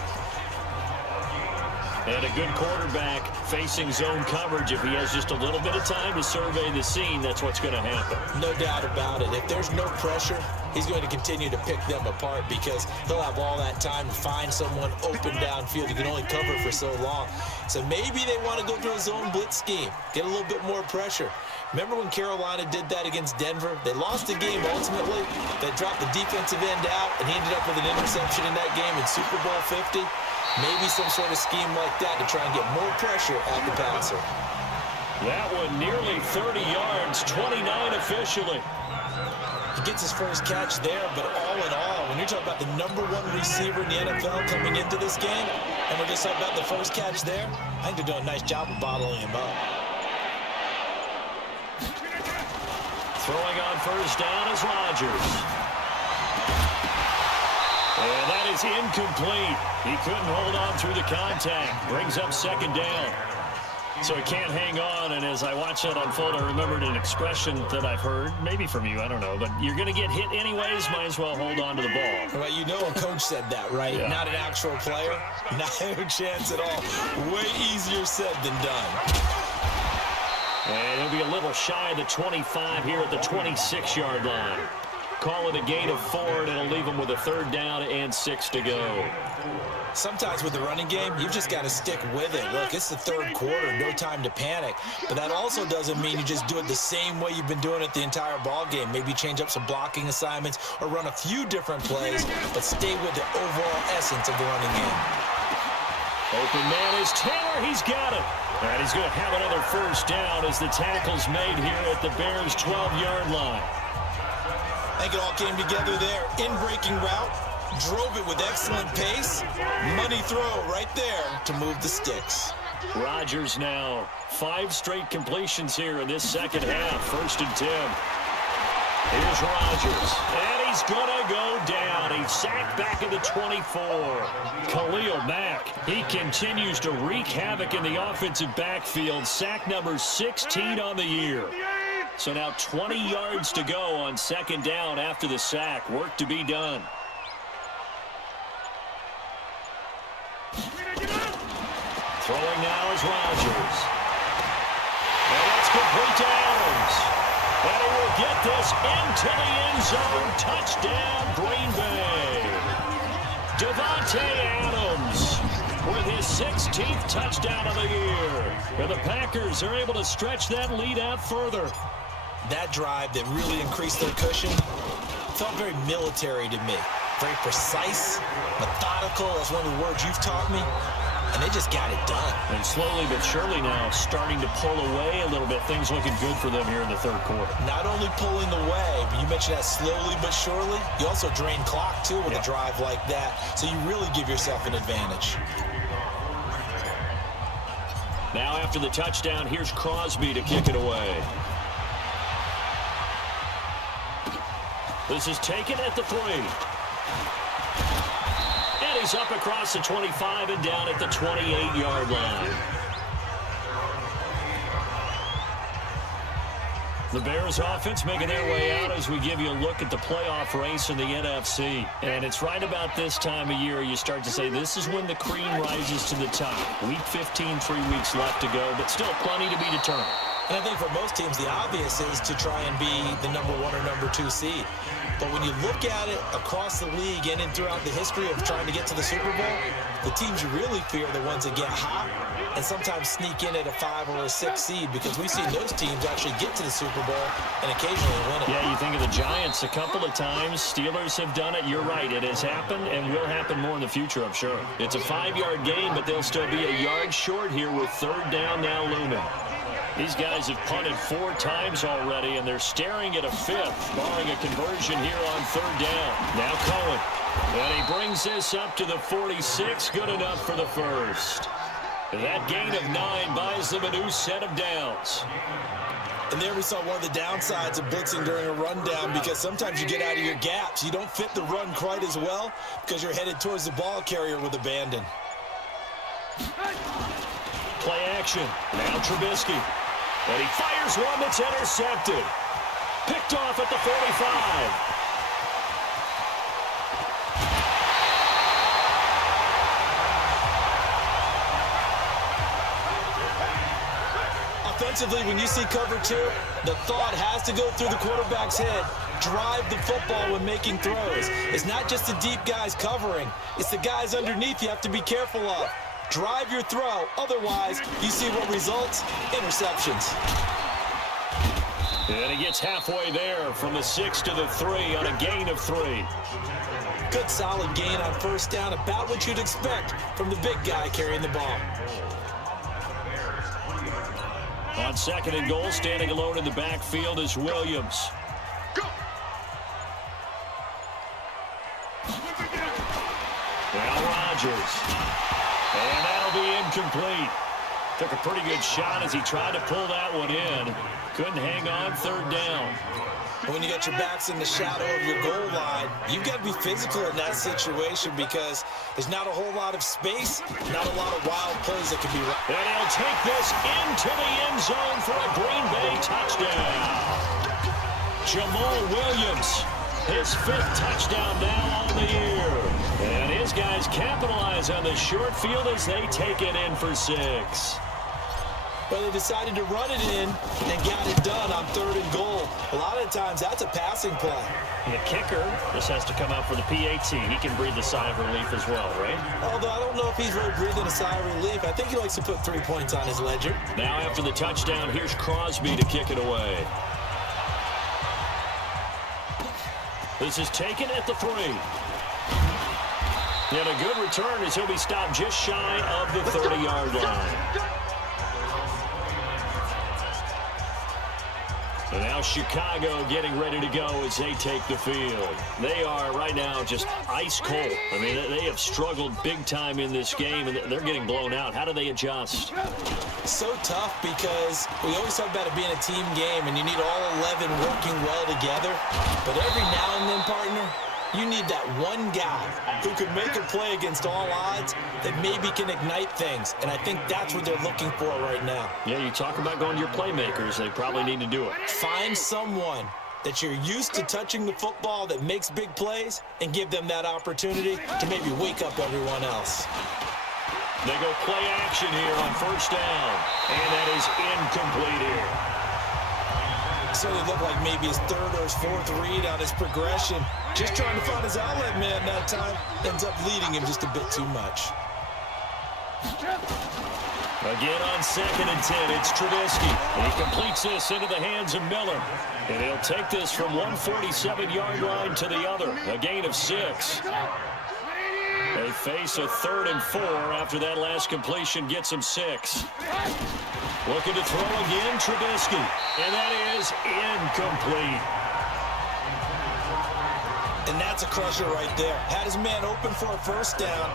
And a good quarterback facing zone coverage. If he has just a little bit of time to survey the scene, that's what's going to happen. No doubt about it. If there's no pressure, he's going to continue to pick them apart because he'll have all that time to find someone open downfield. He can only cover for so long. So maybe they want to go to a zone blitz scheme, get a little bit more pressure. Remember when Carolina did that against Denver? They lost the game ultimately. They dropped the defensive end out, and he ended up with an interception in that game in Super Bowl 50. Maybe some sort of scheme like that to try and get more pressure at the passer. That one nearly 30 yards, 29 officially. He gets his first catch there, but all in all, when you're talking about the #1 receiver in the NFL coming into this game, and we're just talking about the first catch there, I think they're doing a nice job of bottling him up. Throwing on 1st down is Rodgers. And that is incomplete. He couldn't hold on through the contact. Brings up 2nd down. So he can't hang on, and as I watch that unfold, I remembered an expression that I've heard, maybe from you, I don't know, but you're going to get hit anyways, might as well hold on to the ball. Well, you know a coach said that, right? Yeah. Not an actual player. Not a chance at all. Way easier said than done. And he'll be a little shy of the 25 here at the 26-yard line. Call it a gain of 4, and it'll leave him with a 3rd down and 6 to go. Sometimes with the running game, you've just got to stick with it. Look, it's the 3rd quarter, no time to panic. But that also doesn't mean you just do it the same way you've been doing it the entire ball game. Maybe change up some blocking assignments or run a few different plays, but stay with the overall essence of the running game. Open man is Taylor. He's got it. And he's going to have another 1st down as the tackle's made here at the Bears' 12-yard line. I think it all came together there. In-breaking route, drove it with excellent pace. Money throw right there to move the sticks. Rodgers now 5 straight completions here in this second half. 1st and 10. Here's Rodgers, and he's going to go down. He's sacked back at the 24. Khalil Mack, he continues to wreak havoc in the offensive backfield. Sack number 16 on the year. So now 20 yards to go on 2nd down after the sack. Work to be done. Throwing now is Rodgers. And that's complete to Adams. And he will get this into the end zone. Touchdown, Green Bay. Davante Adams with his 16th touchdown of the year. And the Packers are able to stretch that lead out further. That drive that really increased their cushion felt very military to me. Very precise, methodical. That's one of the words you've taught me. And they just got it done. And slowly but surely now starting to pull away a little bit. Things looking good for them here in the 3rd quarter. Not only pulling away, but you mentioned that slowly but surely. You also drain clock, too, with a drive like that. So you really give yourself an advantage. Now after the touchdown, here's Crosby to kick it away. This is taken at the 3. And he's up across the 25 and down at the 28-yard line. The Bears offense making their way out as we give you a look at the playoff race in the NFC. And it's right about this time of year you start to say this is when the cream rises to the top. Week 15, 3 weeks left to go, but still plenty to be determined. And I think for most teams, the obvious is to try and be the number 1 or number 2 seed. But when you look at it across the league and throughout the history of trying to get to the Super Bowl, the teams you really fear are the ones that get hot and sometimes sneak in at a 5 or a 6 seed, because we've seen those teams actually get to the Super Bowl and occasionally win it. Yeah, you think of the Giants a couple of times. Steelers have done it. You're right. It has happened and will happen more in the future, I'm sure. It's a 5-yard gain, but they'll still be a yard short here with 3rd down now looming. These guys have punted 4 times already, and they're staring at a 5th, barring a conversion here on 3rd down. Now Cohen. And he brings this up to the 46. Good enough for the 1st. That gain of 9 buys them a new set of downs. And there we saw one of the downsides of blitzing during a rundown, because sometimes you get out of your gaps. You don't fit the run quite as well because you're headed towards the ball carrier with abandon. Play action. Now Trubisky. And he fires one that's intercepted. Picked off at the 45. Offensively, when you see cover 2, the thought has to go through the quarterback's head. Drive the football when making throws. It's not just the deep guys covering. It's the guys underneath you have to be careful of. Drive your throw. Otherwise, you see what results? Interceptions. And he gets halfway there from the 6 to the 3 on a gain of 3. Good solid gain on 1st down. About what you'd expect from the big guy carrying the ball. On 2nd and goal, standing alone in the backfield is Williams. Now Rodgers. And that'll be incomplete. Took a pretty good shot as he tried to pull that one in. Couldn't hang on, third down. When you got your backs in the shadow of your goal line, you've got to be physical in that situation because there's not a whole lot of space, not a lot of wild plays that can be run. And he'll take this into the end zone for a Green Bay touchdown. Jamal Williams, his 5th touchdown now on the year. And his guys capitalize on the short field as they take it in for 6. But they decided to run it in and got it done on 3rd and goal. A lot of times, that's a passing play. And the kicker just has to come out for the PAT. He can breathe a sigh of relief as well, right? Although I don't know if he's really breathing a sigh of relief. I think he likes to put 3 points on his ledger. Now after the touchdown, here's Crosby to kick it away. This is taken at the 3. And a good return as he'll be stopped just shy of the 30-yard line. And now Chicago getting ready to go as they take the field. They are right now just ice cold. I mean, they have struggled big time in this game, and they're getting blown out. How do they adjust? So tough because we always talk about it being a team game, and you need all 11 working well together. But every now and then, partner, you need that one guy who can make a play against all odds that maybe can ignite things. And I think that's what they're looking for right now. Yeah, you talk about going to your playmakers. They probably need to do it. Find someone that you're used to touching the football that makes big plays and give them that opportunity to maybe wake up everyone else. They go play action here on 1st down. And that is incomplete here. So they look like maybe his 3rd or his 4th read on his progression. Just trying to find his outlet man that time. Ends up leading him just a bit too much. Again on 2nd and 10, it's Trubisky. He completes this into the hands of Miller. And he'll take this from 147-yard line to the other. A gain of 6. They face a 3rd and 4 after that last completion gets them 6. Looking to throw again, Trubisky. And that is incomplete. And that's a crusher right there. Had his man open for a 1st down.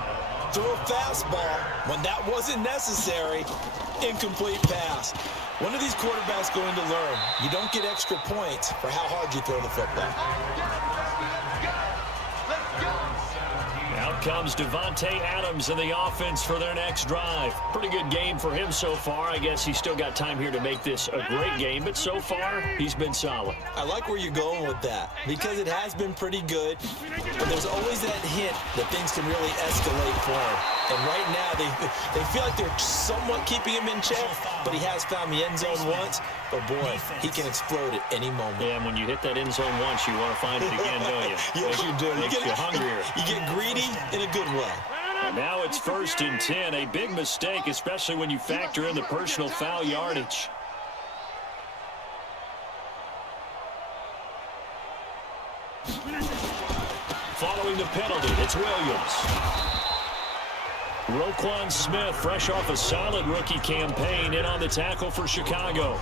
Threw a fastball when that wasn't necessary. Incomplete pass. One of these quarterbacks going to learn. You don't get extra points for how hard you throw the football. Out comes Devontae Adams in the offense for their next drive. Pretty good game for him so far. I guess he's still got time here to make this a great game, but so far, he's been solid. I like where you're going with that because it has been pretty good, but there's always that hint that things can really escalate for him. And right now, they feel like they're somewhat keeping him in check, but he has found the end zone once. But boy, he can explode at any moment. Yeah, and when you hit that end zone once, you want to find it again, don't you? Yes, you do. Makes you hungrier. You get greedy in a good way. And now it's 1st and 10, a big mistake, especially when you factor in the personal foul yardage. Following the penalty, it's Williams. Roquan Smith, fresh off a solid rookie campaign, in on the tackle for Chicago.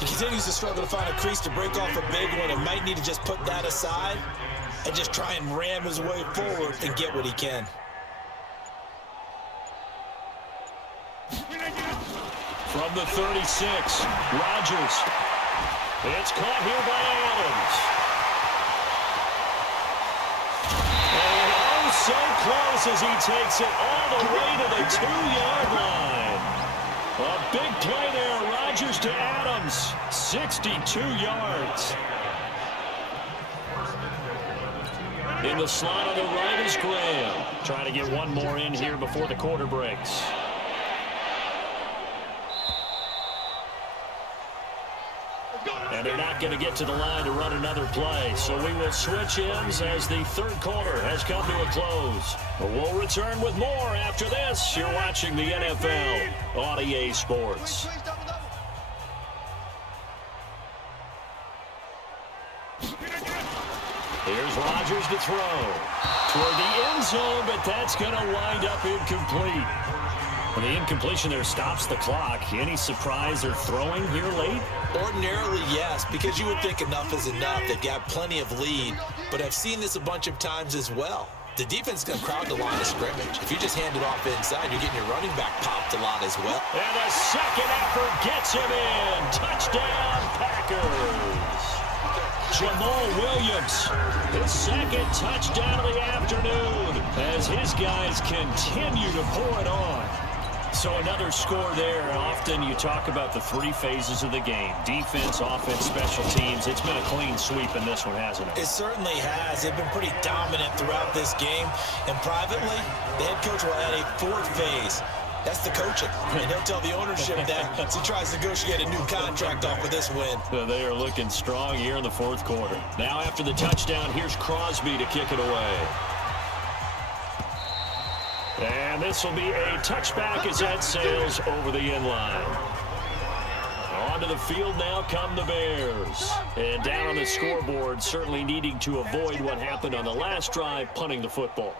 He continues to struggle to find a crease to break off a big one and might need to just put that aside and just try and ram his way forward and get what he can. From the 36, Rodgers. It's caught here by Adams. And oh, so close as he takes it all the way to the 2-yard line. A big play there, Rodgers to Adams, 62 yards. In the slot on the right is Graham. Trying to get one more in here before the quarter breaks. And they're not going to get to the line to run another play. So we will switch ends as the 3rd quarter has come to a close. But we'll return with more after this. You're watching the NFL on EA Sports. Here's Rodgers to throw. Toward the end zone, but that's going to wind up incomplete. And the incompletion there stops the clock. Any surprise they're throwing here late? Ordinarily, yes, because you would think enough is enough. They've got plenty of lead, but I've seen this a bunch of times as well. the defense is going to crowd the line of scrimmage. If you just hand it off inside, you're getting your running back popped a lot as well. And a second effort gets him in. Touchdown, Packers. Jamal Williams, his second touchdown of the afternoon as his guys continue to pour it on. So another score there. Often you talk about the three phases of the game: defense, offense, special teams. It's been a clean sweep in this one, hasn't it? It certainly has. They've been pretty dominant throughout this game. And privately, the head coach will add a fourth phase. That's the coaching. And he'll tell the ownership that as he tries to negotiate a new contract off of this win. So they are looking strong here in the fourth quarter. Now after the touchdown, here's Crosby to kick it away. And this will be a touchback as that sails over the end line. Onto the field now come the Bears. And down on the scoreboard, certainly needing to avoid what happened on the last drive, punting the football.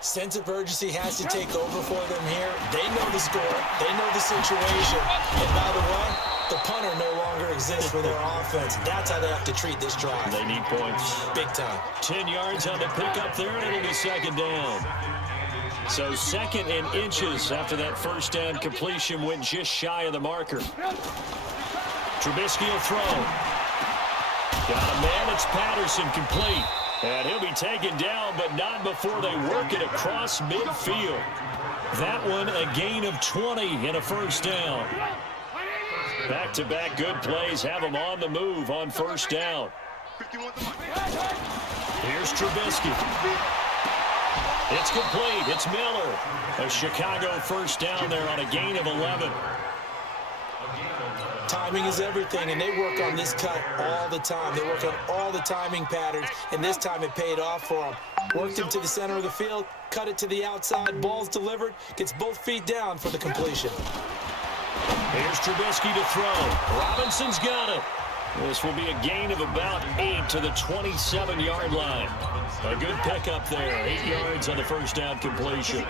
Sense of urgency has to take over for them here. They know the score. They know the situation. And by the way, the punter no longer exists for their offense. That's how they have to treat this drive. They need points. Big time. 10 yards on the pickup there, and it'll be second down. So second and inches after that first down completion went just shy of the marker. Trubisky will throw. Got a man, it's Patterson, complete. And he'll be taken down, but not before they work it across midfield. That one a gain of 20 and a first down. Back-to-back good plays have them on the move on first down. Here's Trubisky. It's complete. It's Miller. A Chicago first down there on a gain of 11. Timing is everything, and they work on this cut all the time. They work on all the timing patterns, and this time it paid off for them. Worked him to the center of the field, cut it to the outside, ball's delivered, gets both feet down for the completion. Here's Trubisky to throw. Robinson's got it. This will be a gain of about 8 to the 27-yard line. A good pickup there. 8 yards on the first down completion.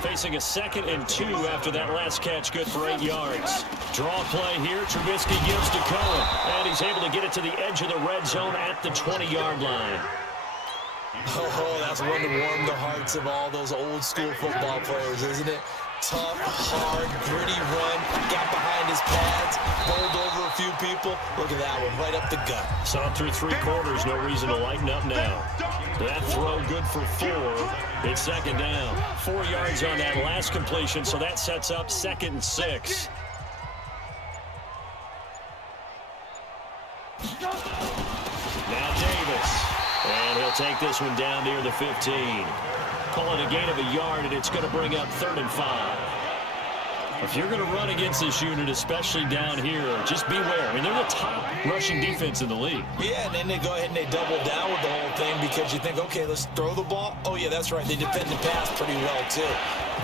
Facing a 2nd and 2 after that last catch, good for 8 yards. Draw play here. Trubisky gives to Cohen. And he's able to get it to the edge of the red zone at the 20-yard line. Oh, that's one to warm the hearts of all those old school football players, isn't it? Tough, hard, gritty run, got behind his pads, bowled over a few people. Look at that one, right up the gut. Saw through 3 quarters, no reason to lighten up now. That throw good for 4. It's second down. 4 yards on that last completion, so that sets up 2nd and 6. Now Davis. And he'll take this one down near the 15. Call it a gain of a yard, and it's going to bring up 3rd and 5. If you're going to run against this unit, especially down here, just beware. I mean, they're the top rushing defense in the league. Yeah, and then they go ahead and they double down with the whole thing because you think, okay, let's throw the ball. Oh, yeah, that's right. They defend the pass pretty well, too.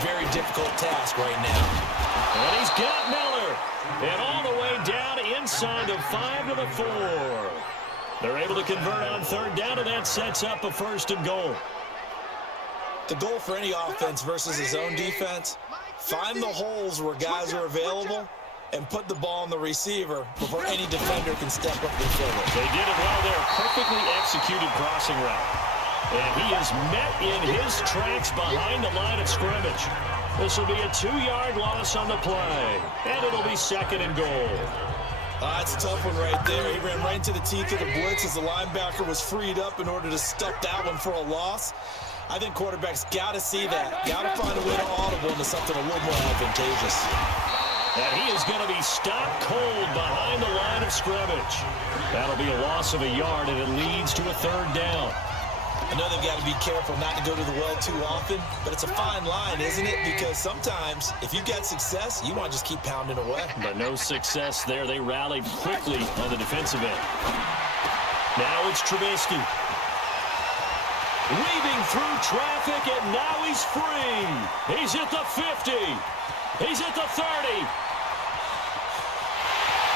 Very difficult task right now. And he's got Miller. And all the way down inside the 5 to the 4. They're able to convert on 3rd down, and that sets up a 1st and goal. The goal for any offense versus his own defense, find the holes where guys are available and put the ball on the receiver before any defender can step up and fill it. They did it well there. Perfectly executed crossing route. And he is met in his tracks behind the line of scrimmage. This will be a 2-yard loss on the play. And it'll be 2nd and goal. That's a tough one right there. He ran right into the teeth of the blitz as the linebacker was freed up in order to stuff that one for a loss. I think quarterbacks got to see that. Got to find a way to audible into something a little more advantageous. And he is going to be stopped cold behind the line of scrimmage. That'll be a loss of a yard, and it leads to a 3rd down. I know they've got to be careful not to go to the well too often, but it's a fine line, isn't it? Because sometimes, if you get success, you want to just keep pounding away. But no success there. They rallied quickly on the defensive end. Now it's Trubisky. Weaving through traffic, and now he's free. He's at the 50. He's at the 30.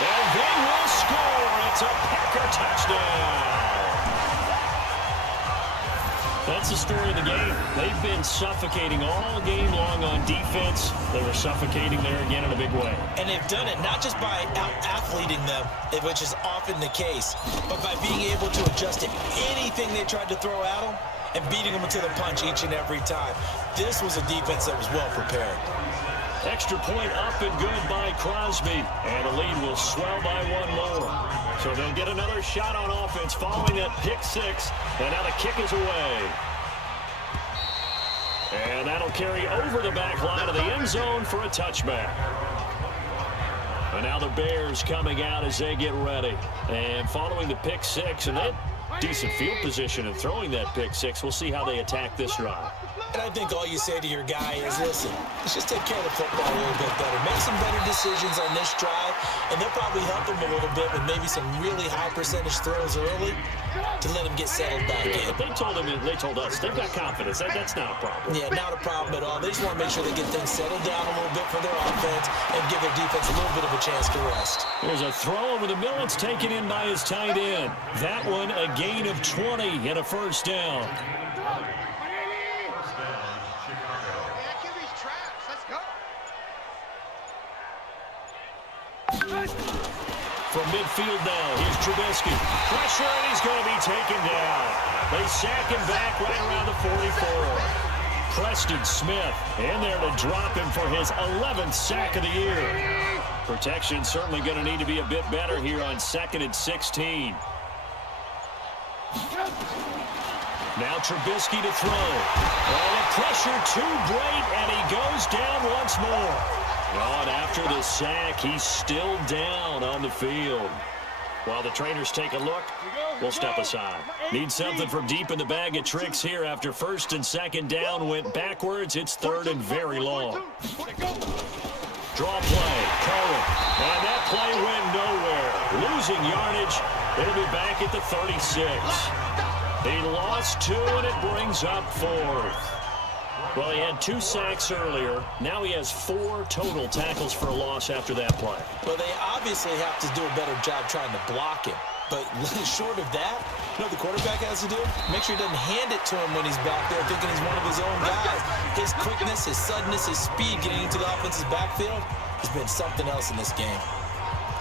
And they will score. It's a Packer touchdown. That's the story of the game. They've been suffocating all game long on defense. They were suffocating there again in a big way. And they've done it not just by out-athleting them, which is often the case, but by being able to adjust to anything they tried to throw at them and beating them to the punch each and every time. This was a defense that was well prepared. Extra point up and good by Crosby. And the lead will swell by one more. So they'll get another shot on offense following that pick six. And now the kick is away. And that'll carry over the back line of the end zone for a touchback. And now the Bears coming out as they get ready. And following the pick six, and they had decent field position in throwing that pick six. We'll see how they attack this drive. And I think all you say to your guy is, listen, let's just take care of the football a little bit better. Make some better decisions on this drive, and they'll probably help him a little bit with maybe some really high percentage throws early to let him get settled back in. They told us, they've got confidence. That's not a problem. Yeah, not a problem at all. They just want to make sure they get things settled down a little bit for their offense and give their defense a little bit of a chance to rest. There's a throw over the middle. It's taken in by his tight end. That one, a gain of 20 and a first down. From midfield now, here's Trubisky. Pressure, and he's going to be taken down. They sack him back right around the 44. Preston Smith in there to drop him for his 11th sack of the year. Protection certainly going to need to be a bit better here on 2nd and 16. Now Trubisky to throw. Oh, the pressure too great, and he goes down once more. And after the sack, he's still down on the field. While the trainers take a look, we'll step aside. Need something from deep in the bag of tricks here after 1st and 2nd down went backwards. It's 3rd and very long. Draw play, Cohen. And that play went nowhere. Losing yardage. It'll be back at the 36. He lost 2, and it brings up 4th. Well, he had 2 sacks earlier. Now he has 4 total tackles for a loss after that play. Well, they obviously have to do a better job trying to block him. But short of that, you know what the quarterback has to do? Make sure he doesn't hand it to him when he's back there thinking he's one of his own guys. His quickness, his suddenness, his speed getting into the offense's backfield has been something else in this game.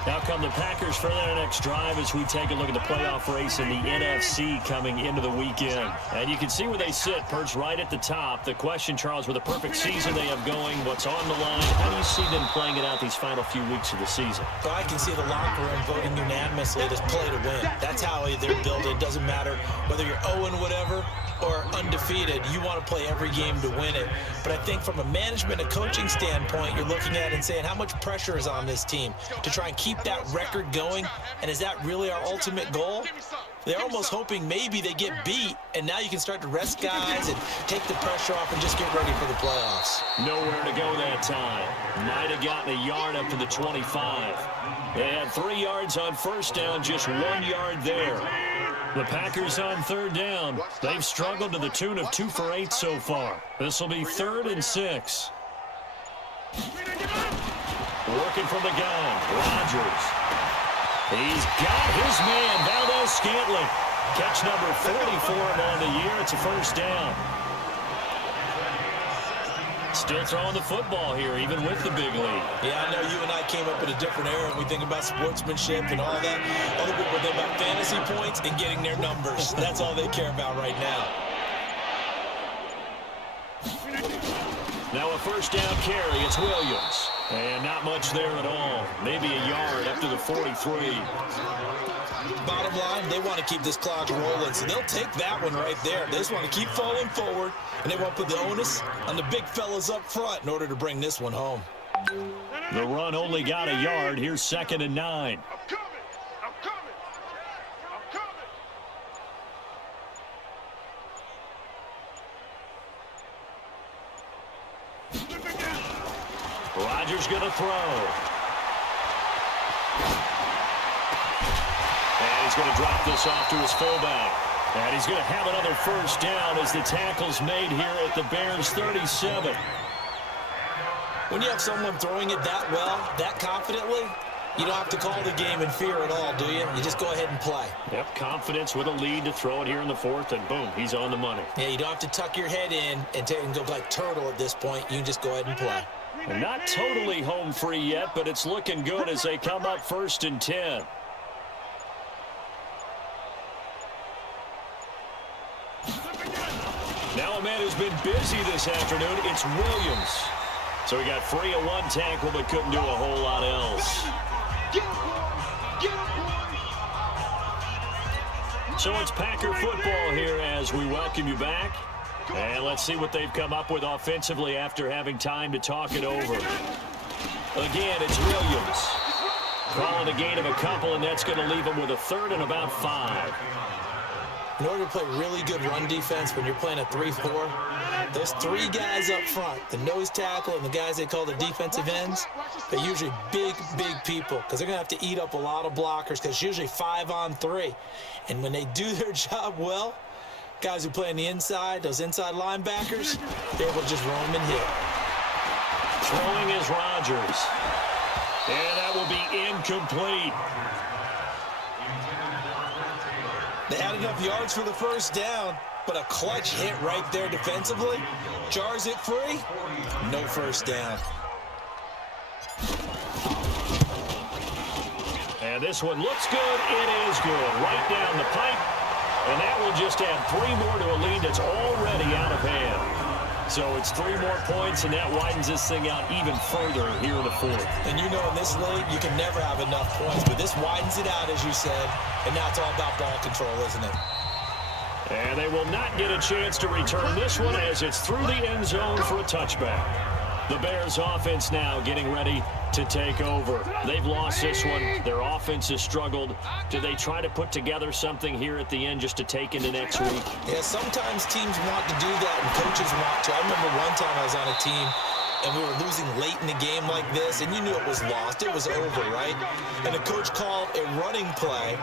Now come the Packers for their next drive as we take a look at the playoff race in the NFC coming into the weekend. And you can see where they sit, perched right at the top. The question, Charles, with a perfect season they have going, what's on the line? How do you see them playing it out these final few weeks of the season? Well, I can see the locker room voting unanimously to play to win. That's how they're built. It doesn't matter whether you're 0 whatever or undefeated. You want to play every game to win it. But I think from a management and coaching standpoint, you're looking at it and saying how much pressure is on this team to try and keep that record going, and is that really our ultimate goal? They're almost hoping maybe they get beat, and now you can start to rest guys and take the pressure off and just get ready for the playoffs. Nowhere to go that time. Might have gotten a yard up to the 25. They had 3 yards on 1st down, just 1 yard there. The Packers on 3rd down. They've struggled to the tune of 2 for 8 so far. This will be 3rd and 6. Working from the gun, Rodgers. He's got his man, Valdez-Scantling. Catch number 40 for him on the year. It's a 1st down. Still throwing the football here, even with the big lead. Yeah, I know you and I came up in a different era, and we think about sportsmanship and all that. Other people think about fantasy points and getting their numbers. That's all they care about right now. Now a 1st down carry, it's Williams. And not much there at all. Maybe a yard up to the 43. Bottom line, they want to keep this clock rolling, so they'll take that one right there. They just want to keep falling forward, and they want to put the onus on the big fellas up front in order to bring this one home. The run only got a yard. Here's 2nd and 9. I'm coming. Rodgers going to throw. And he's going to drop this off to his fullback. And he's going to have another 1st down as the tackle's made here at the Bears 37. When you have someone throwing it that well, that confidently, you don't have to call the game in fear at all, do you? You just go ahead and play. Yep, confidence with a lead to throw it here in the 4th, and boom, he's on the money. Yeah, you don't have to tuck your head in and go like turtle at this point. You can just go ahead and play. And not totally home free yet, but it's looking good as they come up 1st and 10. been busy this afternoon. It's Williams. So he got free of one tackle but couldn't do a whole lot else. So it's Packer football here as we welcome you back. And let's see what they've come up with offensively after having time to talk it over. Again, it's Williams. Calling a gain of a couple, and that's going to leave him with a third and about 5. In order to play really good run defense when you're playing a 3-4, those 3 guys up front, the nose tackle and the guys they call the defensive ends, they're usually big people because they're going to have to eat up a lot of blockers because it's usually 5-on-3. And when they do their job well, guys who play on the inside, those inside linebackers, they're able to just roam and hit. Throwing is Rodgers. And that will be incomplete. They had enough yards for the first down, but a clutch hit right there defensively jars it free. No first down. And this one looks good. It is good. Right down the pipe. And that will just add 3 more to a lead that's already out of hand. So it's 3 more points, and that widens this thing out even further here in the 4th. And you know in this league, you can never have enough points, but this widens it out, as you said, and now it's all about ball control, isn't it? And they will not get a chance to return this one as it's through the end zone for a touchback. The Bears offense now getting ready to take over. They've lost this one. Their offense has struggled. Do they try to put together something here at the end just to take into next week? Yeah, sometimes teams want to do that and coaches want to. I remember one time I was on a team and we were losing late in the game like this, and you knew it was lost. It was over, right? And the coach called a running play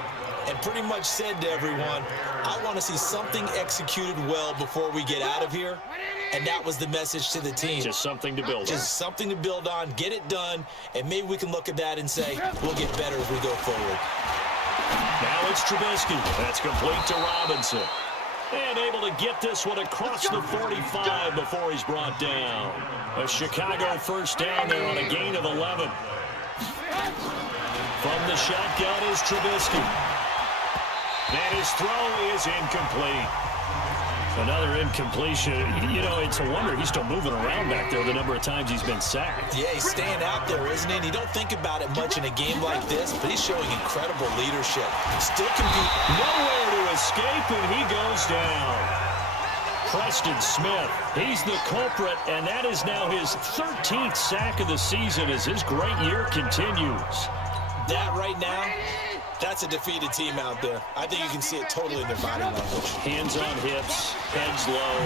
and pretty much said to everyone, I want to see something executed well before we get out of here. And that was the message to the team. Just something to build on. Just something to build on, get it done, and maybe we can look at that and say, we'll get better as we go forward. Now it's Trubisky. That's complete to Robinson. And able to get this one across the 45 before he's brought down. A Chicago first down there on a gain of 11. From the shotgun is Trubisky. And his throw is incomplete. Another incompletion. You know, it's a wonder he's still moving around back there the number of times he's been sacked. Yeah, he's staying out there, isn't he? And you don't think about it much in a game like this, but he's showing incredible leadership. Still competing. Nowhere to escape, and he goes down. Preston Smith, he's the culprit, and that is now his 13th sack of the season as his great year continues. That right now, that's a defeated team out there. I think you can see it totally in their body language. Hands on hips, heads low.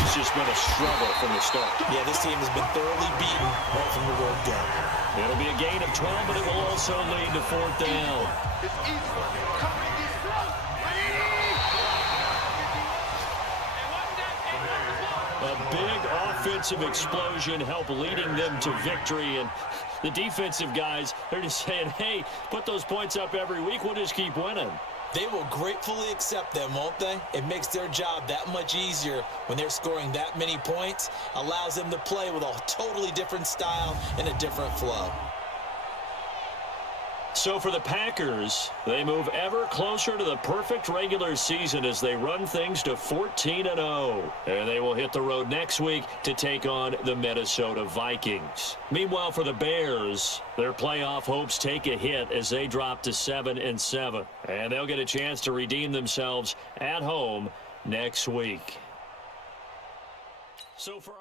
It's just been a struggle from the start. Yeah, this team has been thoroughly beaten right from the word go. It'll be a gain of 12, but it will also lead to 4th down. A big offensive explosion helped leading them to victory, and the defensive guys, they're just saying, hey, put those points up every week, we'll just keep winning. They will gratefully accept them, won't they? It makes their job that much easier when they're scoring that many points, allows them to play with a totally different style and a different flow. So for the Packers, they move ever closer to the perfect regular season as they run things to 14-0. And they will hit the road next week to take on the Minnesota Vikings. Meanwhile, for the Bears, their playoff hopes take a hit as they drop to 7-7. And they'll get a chance to redeem themselves at home next week. So for